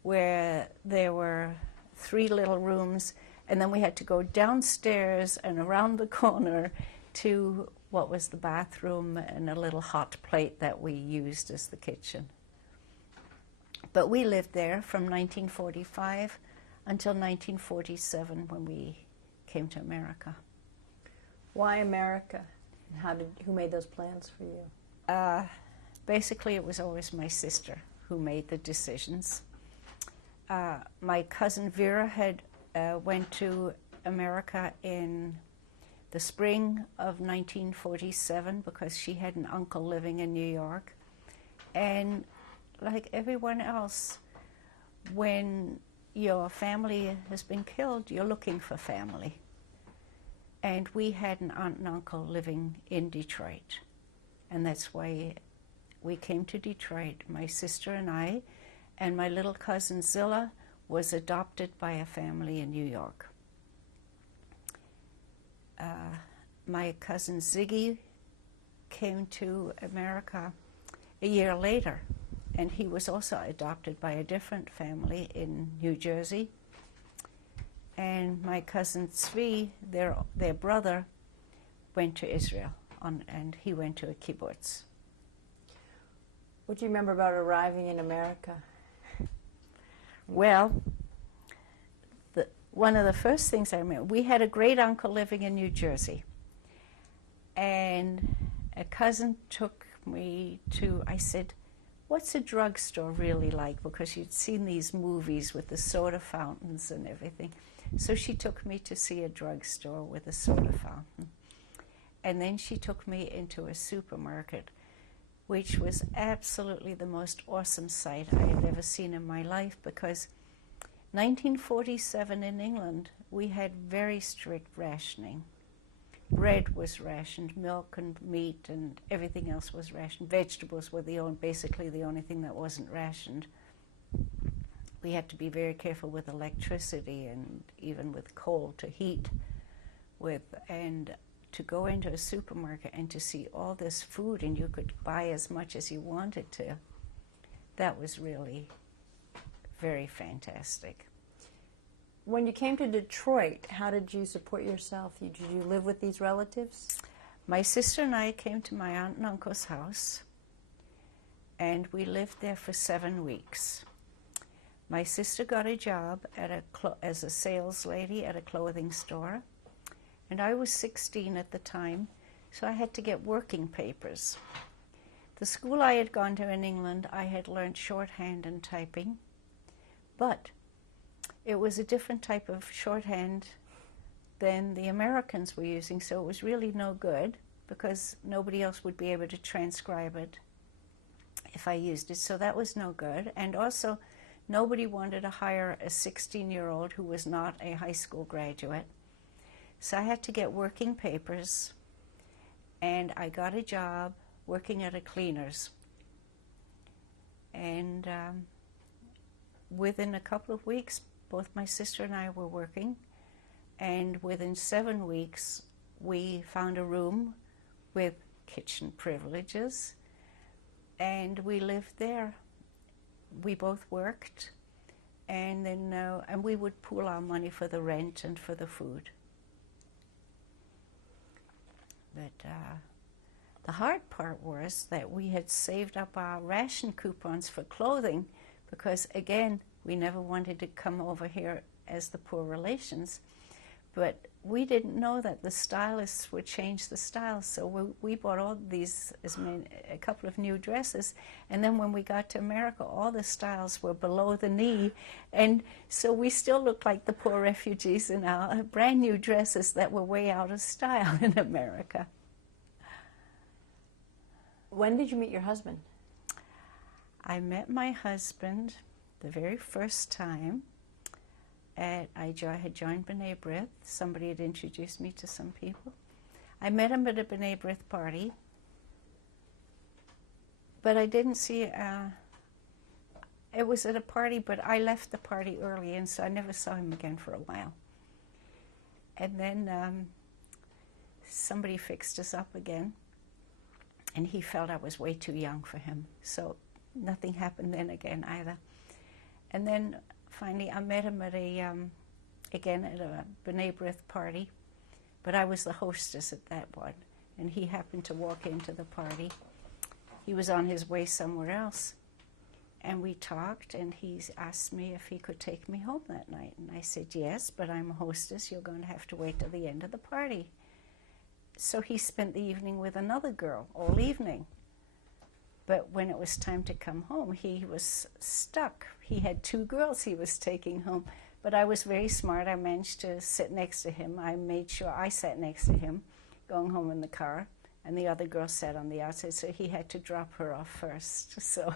where there were 3 little rooms, and then we had to go downstairs and around the corner to what was the bathroom and a little hot plate that we used as the kitchen. But we lived there from 1945 until 1947 when we came to America. Why America? And who made those plans for you? Basically, it was always my sister who made the decisions. My cousin Vera had went to America in the spring of 1947 because she had an uncle living in New York. And like everyone else, when your family has been killed, you're looking for family. And we had an aunt and uncle living in Detroit. And that's why we came to Detroit, my sister and my little cousin Zilla was adopted by a family in New York. My cousin Ziggy came to America a year later, and he was also adopted by a different family in New Jersey. And my cousin Tzvi, their brother, went to Israel, and he went to a kibbutz. What do you remember about arriving in America? Well, one of the first things I remember, we had a great uncle living in New Jersey, and a cousin took me to, I said, what's a drugstore really like? Because you'd seen these movies with the soda fountains and everything. So she took me to see a drugstore with a soda fountain. And then she took me into a supermarket, which was absolutely the most awesome sight I had ever seen in my life, because 1947 in England, we had very strict rationing. Bread was rationed, milk and meat and everything else was rationed. Vegetables were basically the only thing that wasn't rationed. We had to be very careful with electricity and even with coal to heat with, and to go into a supermarket and to see all this food and you could buy as much as you wanted to. That was really very fantastic. When you came to Detroit, how did you support yourself? Did you live with these relatives? My sister and I came to my aunt and uncle's house, and we lived there for 7 weeks. My sister got a job as a sales lady at a clothing store, and I was 16 at the time, so I had to get working papers. The school I had gone to in England, I had learned shorthand and typing, but it was a different type of shorthand than the Americans were using, so it was really no good because nobody else would be able to transcribe it if I used it, so that was no good. And also, nobody wanted to hire a 16-year-old who was not a high school graduate. So I had to get working papers, and I got a job working at a cleaner's. And within a couple of weeks, both my sister and I were working, and within 7 weeks, we found a room with kitchen privileges, and we lived there. We both worked, and then and we would pool our money for the rent and for the food. But the hard part was that we had saved up our ration coupons for clothing because, again, we never wanted to come over here as the poor relations. But we didn't know that the stylists would change the styles, so we bought all these, a couple of new dresses, and then when we got to America, all the styles were below the knee, and so we still looked like the poor refugees in our brand new dresses that were way out of style in America. When did you meet your husband? I met my husband the very first time I had joined B'nai B'rith. Somebody had introduced me to some people. I met him at a B'nai B'rith party, but I didn't see, it was at a party, but I left the party early, and so I never saw him again for a while. And then somebody fixed us up again, and he felt I was way too young for him, so nothing happened then again either. And then finally I met him at again at a B'nai B'rith party, but I was the hostess at that one, and he happened to walk into the party. He was on his way somewhere else, and we talked, and he asked me if he could take me home that night, and I said yes, but I'm a hostess, you're going to have to wait till the end of the party. so he spent the evening with another girl all evening. But when it was time to come home, he was stuck. He had 2 girls he was taking home. But I was very smart. I managed to sit next to him. I made sure I sat next to him, going home in the car, and the other girl sat on the outside, so he had to drop her off first. So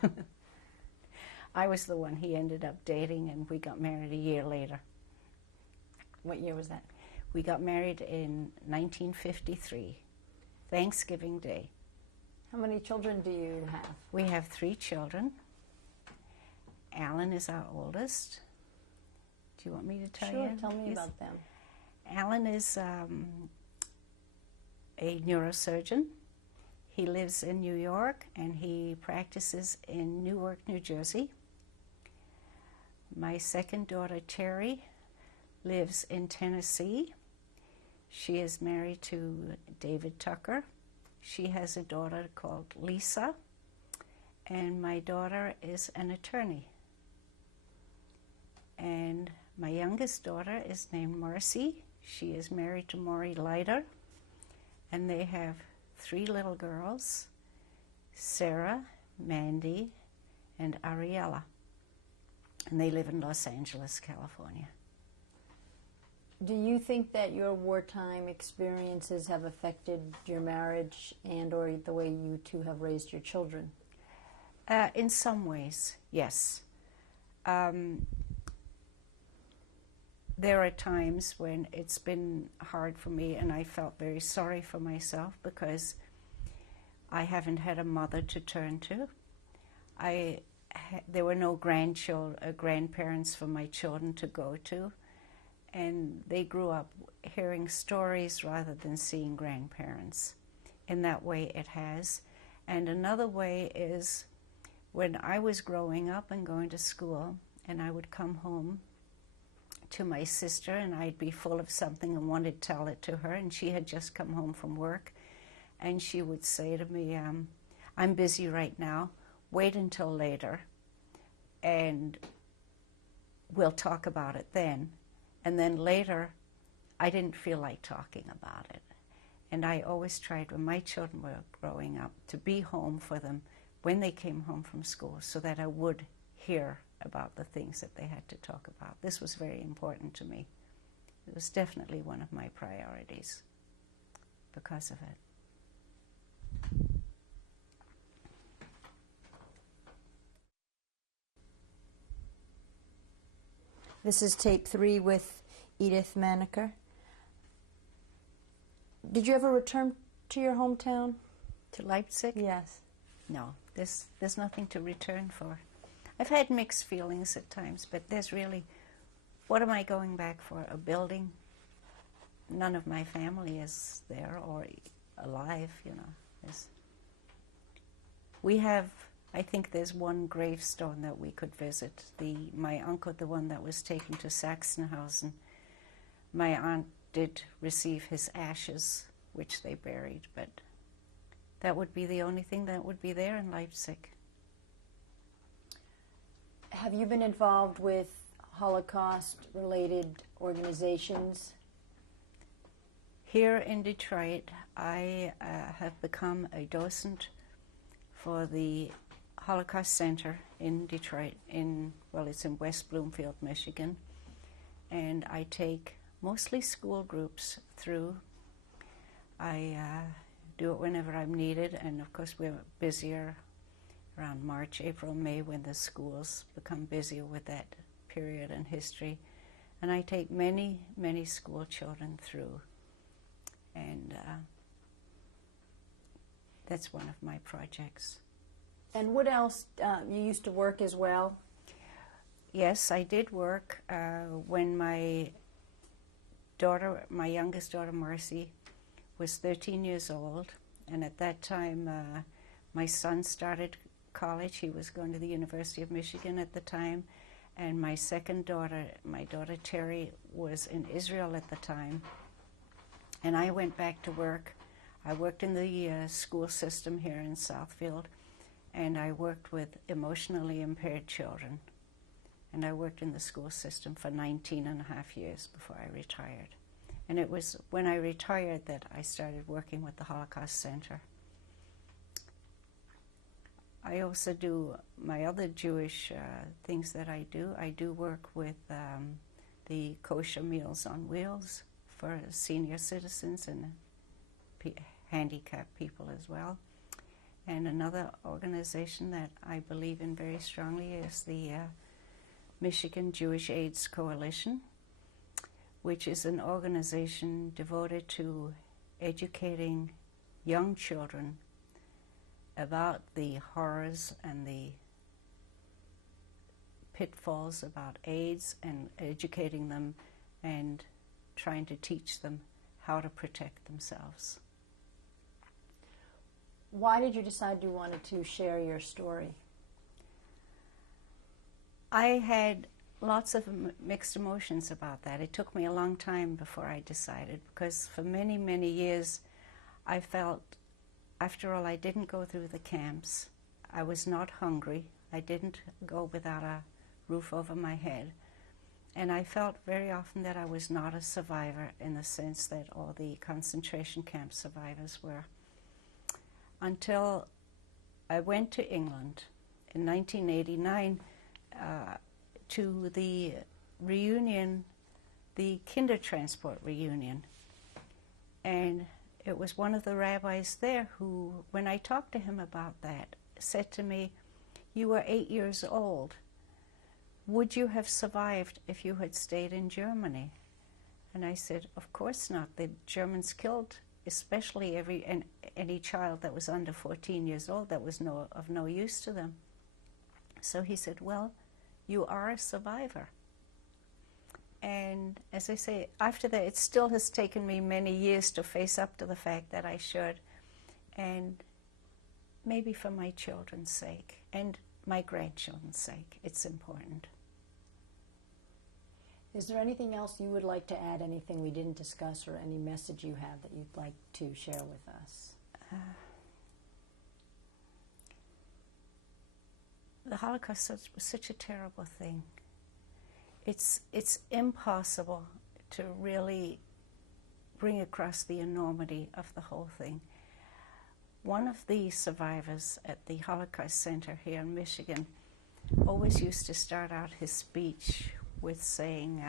I was the one he ended up dating, and we got married a year later. What year was that? We got married in 1953, Thanksgiving Day. How many children do you have? We have 3 children. Alan is our oldest. Do you want me to tell you? Sure, tell me about them. Alan is a neurosurgeon. He lives in New York and he practices in Newark, New Jersey. My second daughter, Terry, lives in Tennessee. She is married to David Tucker. She has a daughter called Lisa, and my daughter is an attorney. And my youngest daughter is named Marcy. She is married to Maury Leiter, and they have 3 little girls, Sarah, Mandy, and Ariella. And they live in Los Angeles, California. Do you think that your wartime experiences have affected your marriage and or the way you two have raised your children? In some ways, yes. There are times when it's been hard for me and I felt very sorry for myself because I haven't had a mother to turn to. There were no grandparents for my children to go to, and they grew up hearing stories rather than seeing grandparents. In that way it has. And another way is when I was growing up and going to school and I would come home to my sister and I'd be full of something and wanted to tell it to her, and she had just come home from work and she would say to me, I'm busy right now, wait until later and we'll talk about it then. And then later I didn't feel like talking about it. And I always tried when my children were growing up to be home for them when they came home from school so that I would hear about the things that they had to talk about. This was very important to me. It was definitely one of my priorities because of it. This is tape 3 with Edith Maniker. Did you ever return to your hometown? To Leipzig? Yes. No, there's nothing to return for. I've had mixed feelings at times, but there's really, what am I going back for? A building? None of my family is there or alive, you know. We have, I think there's one gravestone that we could visit. My uncle, the one that was taken to Sachsenhausen, my aunt did receive his ashes, which they buried, but that would be the only thing that would be there in Leipzig. Have you been involved with Holocaust-related organizations? Here in Detroit, I have become a docent for the Holocaust Center in Detroit. It's in West Bloomfield, Michigan. And I take mostly school groups through. I do it whenever I'm needed, and of course we're busier around March, April, May, when the schools become busier with that period in history. And I take many, many school children through. And that's one of my projects. And what else? You used to work as well? Yes, I did work when my youngest daughter, Marcy, was 13 years old. And at that time, my son started college. He was going to the University of Michigan at the time. And my second daughter, my daughter Terry, was in Israel at the time. And I went back to work. I worked in the school system here in Southfield, and I worked with emotionally impaired children. And I worked in the school system for 19 and a half years before I retired. And it was when I retired that I started working with the Holocaust Center. I also do my other Jewish things that I do. I do work with the Kosher Meals on Wheels for senior citizens and handicapped people as well. And another organization that I believe in very strongly is the Michigan Jewish AIDS Coalition, which is an organization devoted to educating young children about the horrors and the pitfalls about AIDS, and educating them and trying to teach them how to protect themselves. Why did you decide you wanted to share your story? I had lots of mixed emotions about that. It took me a long time before I decided, because for many, many years I felt, after all, I didn't go through the camps. I was not hungry. I didn't go without a roof over my head. And I felt very often that I was not a survivor in the sense that all the concentration camp survivors were. Until I went to England in 1989 to the reunion, the Kindertransport reunion. And it was one of the rabbis there who, when I talked to him about that, said to me, "You were 8 years old. Would you have survived if you had stayed in Germany?" And I said, "Of course not. The Germans killed especially any child that was under 14 years old that was of no use to them." So he said, "Well, you are a survivor." And as I say, after that, it still has taken me many years to face up to the fact that I should. And maybe for my children's sake and my grandchildren's sake, it's important. Is there anything else you would like to add, anything we didn't discuss, or any message you have that you'd like to share with us? The Holocaust was such a terrible thing. It's impossible to really bring across the enormity of the whole thing. One of the survivors at the Holocaust Center here in Michigan always used to start out his speech with saying,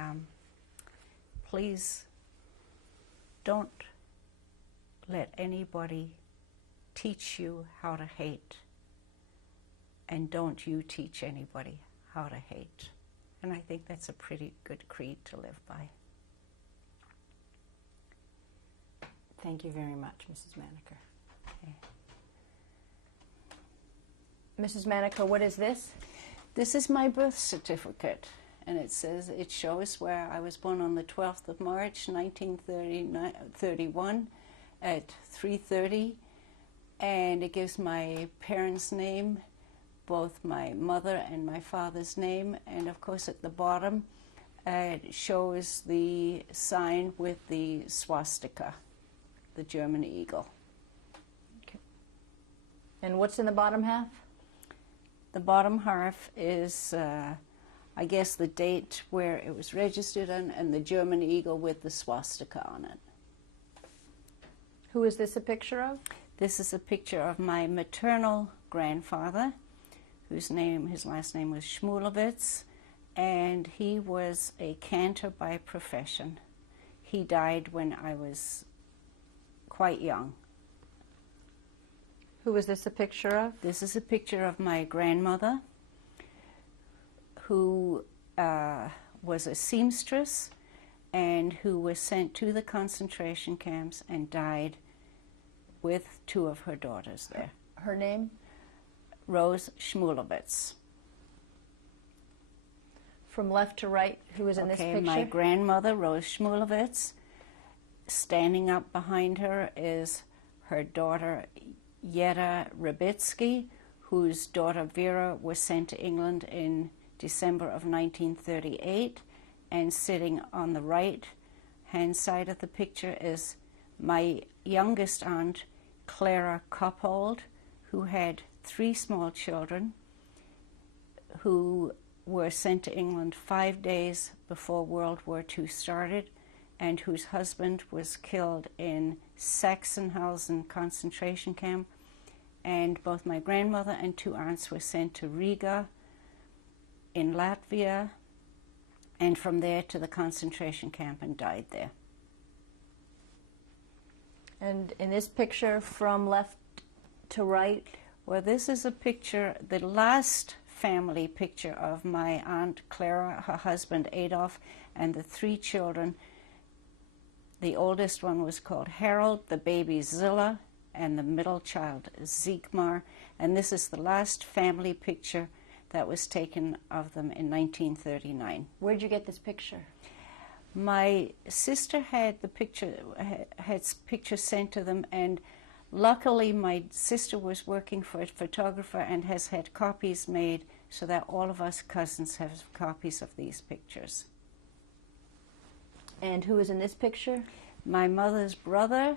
"Please don't let anybody teach you how to hate, and don't you teach anybody how to hate." And I think that's a pretty good creed to live by. Thank you very much, Mrs. Maniker. Okay. Mrs. Maniker, what is this? This is my birth certificate, and it shows where I was born on the 12th of March, 1931 at 3:30, and it gives my parents' name, both my mother and my father's name, and of course at the bottom it shows the sign with the swastika, the German eagle. Okay. And what's in the bottom half? The bottom half is, I guess, the date where it was registered and the German eagle with the swastika on it. Who is this a picture of? This is a picture of my maternal grandfather, his last name was Shmulevitz, and he was a cantor by profession. He died when I was quite young. Who is this a picture of? This is a picture of my grandmother, who was a seamstress and who was sent to the concentration camps and died with two of her daughters there. Her name? Rose Shmulevitz. From left to right, who is in this picture? My grandmother, Rose Shmulevitz. Standing up behind her is her daughter, Yetta Rabitsky, whose daughter Vera was sent to England in December of 1938. And sitting on the right-hand side of the picture is my youngest aunt, Clara Coppold, who had 3 small children who were sent to England 5 days before World War II started, and whose husband was killed in Sachsenhausen concentration camp. And both my grandmother and 2 aunts were sent to Riga in Latvia, and from there to the concentration camp and died there. And in this picture, from left to right? Well, this is a picture, the last family picture of my Aunt Clara, her husband Adolf, and the 3 children. The oldest one was called Harold, the baby Zilla, and the middle child Ziegmar. And this is the last family picture that was taken of them in 1939. Where'd you get this picture? My sister had the picture, had pictures sent to them, and luckily my sister was working for a photographer and has had copies made so that all of us cousins have copies of these pictures. And who is in this picture? My mother's brother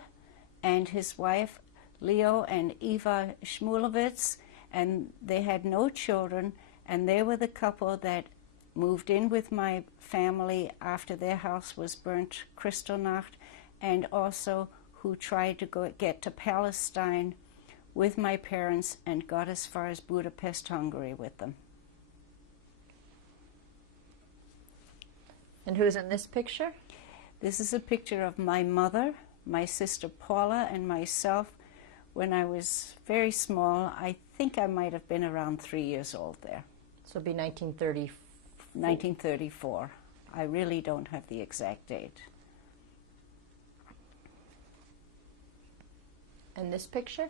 and his wife, Leo and Eva Shmulevitz, and they had no children, and they were the couple that moved in with my family after their house was burnt, Kristallnacht, and also who tried to get to Palestine with my parents and got as far as Budapest, Hungary with them. And who's in this picture? This is a picture of my mother, my sister Paula, and myself when I was very small. I think I might have been around 3 years old there. So it'd be 1934. 1934. I really don't have the exact date. And this picture?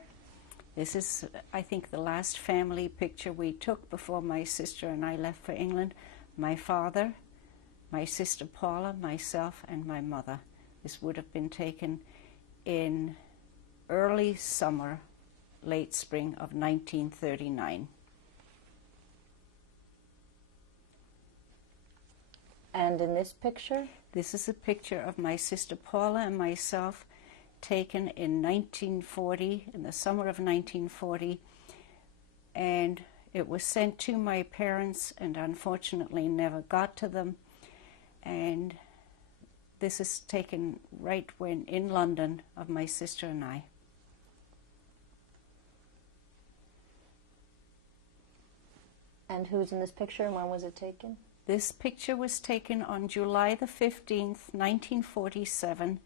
This is, I think, the last family picture we took before my sister and I left for England. My father, my sister Paula, myself, and my mother. This would have been taken in early summer, late spring of 1939. And in this picture? This is a picture of my sister Paula and myself taken in 1940, in the summer of 1940, and it was sent to my parents and unfortunately never got to them. And this is taken right when in London of my sister and I. And who's in this picture and when was it taken? This picture was taken on July the 15th, 1947,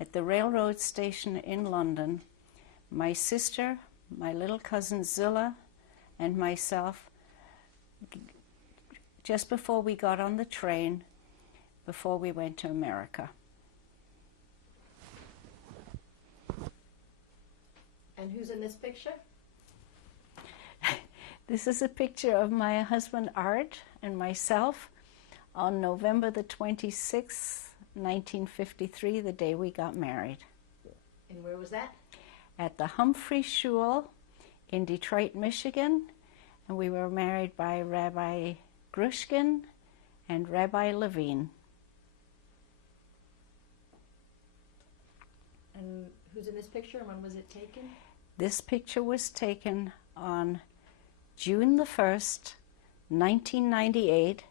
at the railroad station in London. My sister, my little cousin Zilla, and myself, just before we got on the train, before we went to America. And who's in this picture? This is a picture of my husband Art and myself on November the 26th, 1953, the day we got married. And where was that? At the Humphrey Shul in Detroit, Michigan, and we were married by Rabbi Grushkin and Rabbi Levine. And who's in this picture and when was it taken? This picture was taken on June the 1st, 1998.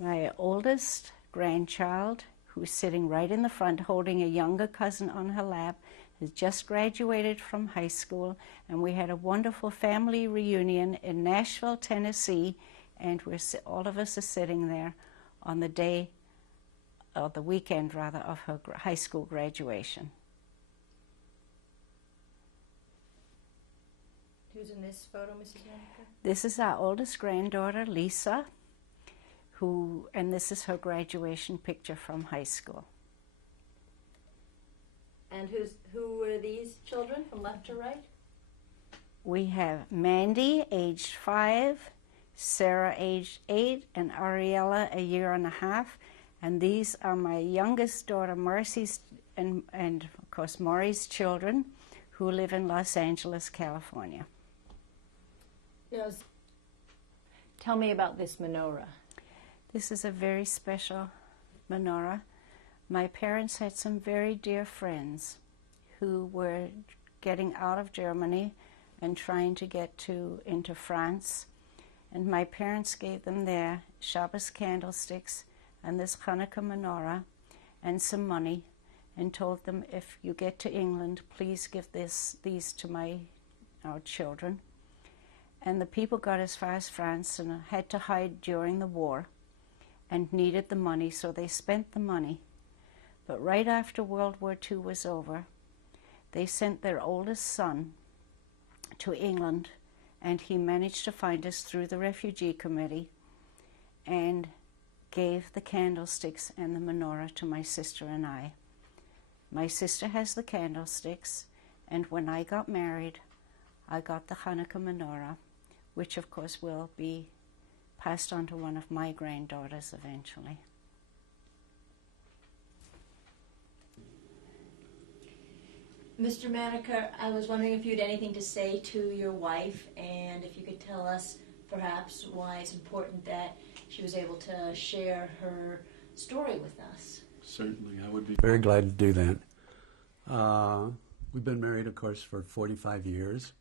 My oldest grandchild, who's sitting right in the front holding a younger cousin on her lap, has just graduated from high school, and we had a wonderful family reunion in Nashville, Tennessee, and all of us are sitting there on the day, or the weekend rather, of her high school graduation. Who's in this photo, Mrs. Maniker? This is our oldest granddaughter, Lisa, and this is her graduation picture from high school. And who are these children from left to right? We have Mandy, aged 5, Sarah, aged 8, and Ariella, a year and a half. And these are my youngest daughter, Marcy's, and of course, Maury's children, who live in Los Angeles, California. Yes. Tell me about this menorah. This is a very special menorah. My parents had some very dear friends who were getting out of Germany and trying to get into France. And my parents gave them their Shabbos candlesticks and this Hanukkah menorah. and some money and told them, if you get to England, please give these to our children. And the people got as far as France and had to hide during the war and needed the money, so they spent the money. But right after World War II was over, they sent their oldest son to England, and he managed to find us through the Refugee Committee and gave the candlesticks and the menorah to my sister and I. My sister has the candlesticks, and when I got married, I got the Hanukkah menorah, which of course will be passed on to one of my granddaughters eventually. Mr. Maniker, I was wondering if you had anything to say to your wife, and if you could tell us perhaps why it's important that she was able to share her story with us. Certainly, I would be very glad to do that. We've been married, of course, for 45 years,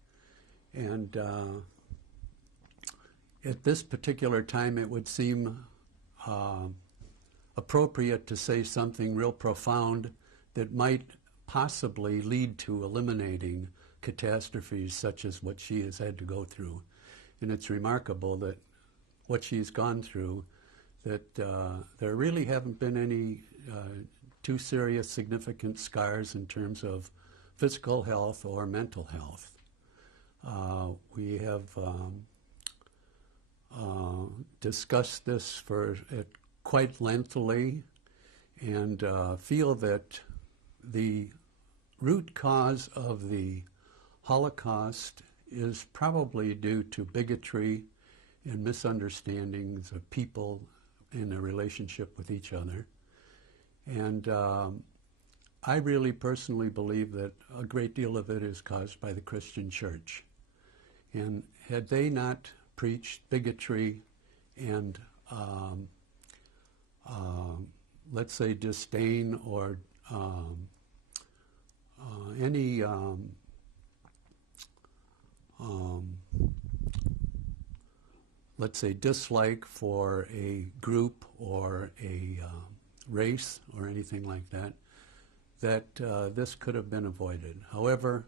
and at this particular time it would seem appropriate to say something real profound that might possibly lead to eliminating catastrophes such as what she has had to go through. And it's remarkable that what she's gone through, that there really haven't been any too serious significant scars in terms of physical health or mental health. We have discussed this quite lengthily, and feel that the root cause of the Holocaust is probably due to bigotry and misunderstandings of people in a relationship with each other. And I really personally believe that a great deal of it is caused by the Christian church. And had they not preached bigotry and let's say disdain or any let's say dislike for a group or a race or anything like that, this could have been avoided. However,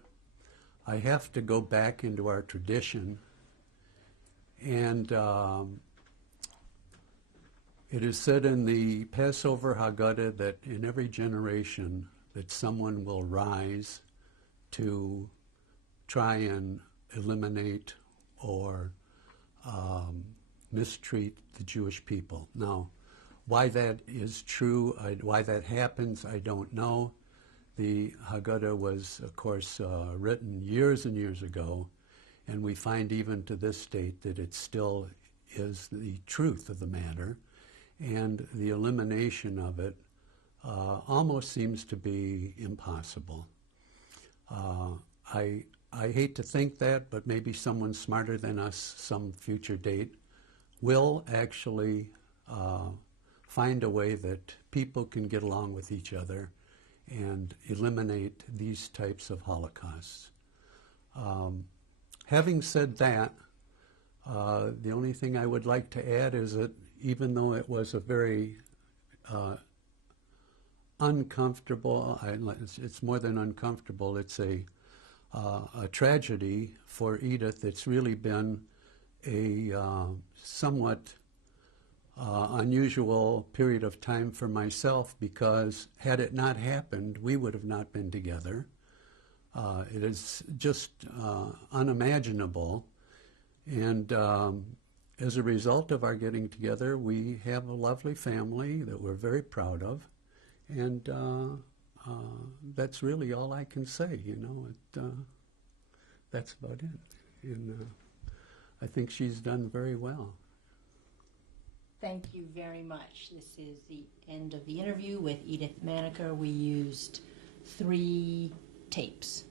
I have to go back into our tradition, and it is said in the Passover Haggadah that in every generation that someone will rise to try and eliminate or mistreat the Jewish people. Now, why that is true, why that happens, I don't know. The Haggadah was, of course, written years and years ago, and we find even to this date that it still is the truth of the matter, and the elimination of it almost seems to be impossible. I hate to think that, but maybe someone smarter than us some future date will actually find a way that people can get along with each other and eliminate these types of holocausts. Having said that, the only thing I would like to add is that even though it was a very uncomfortable, it's more than uncomfortable, it's a tragedy for Edith. It's really been a somewhat unusual period of time for myself, because had it not happened, we would have not been together. It is just unimaginable. And as a result of our getting together, we have a lovely family that we're very proud of. And that's really all I can say, you know. That's about it. And I think she's done very well. Thank you very much. This is the end of the interview with Edith Maniker. We used 3 tapes.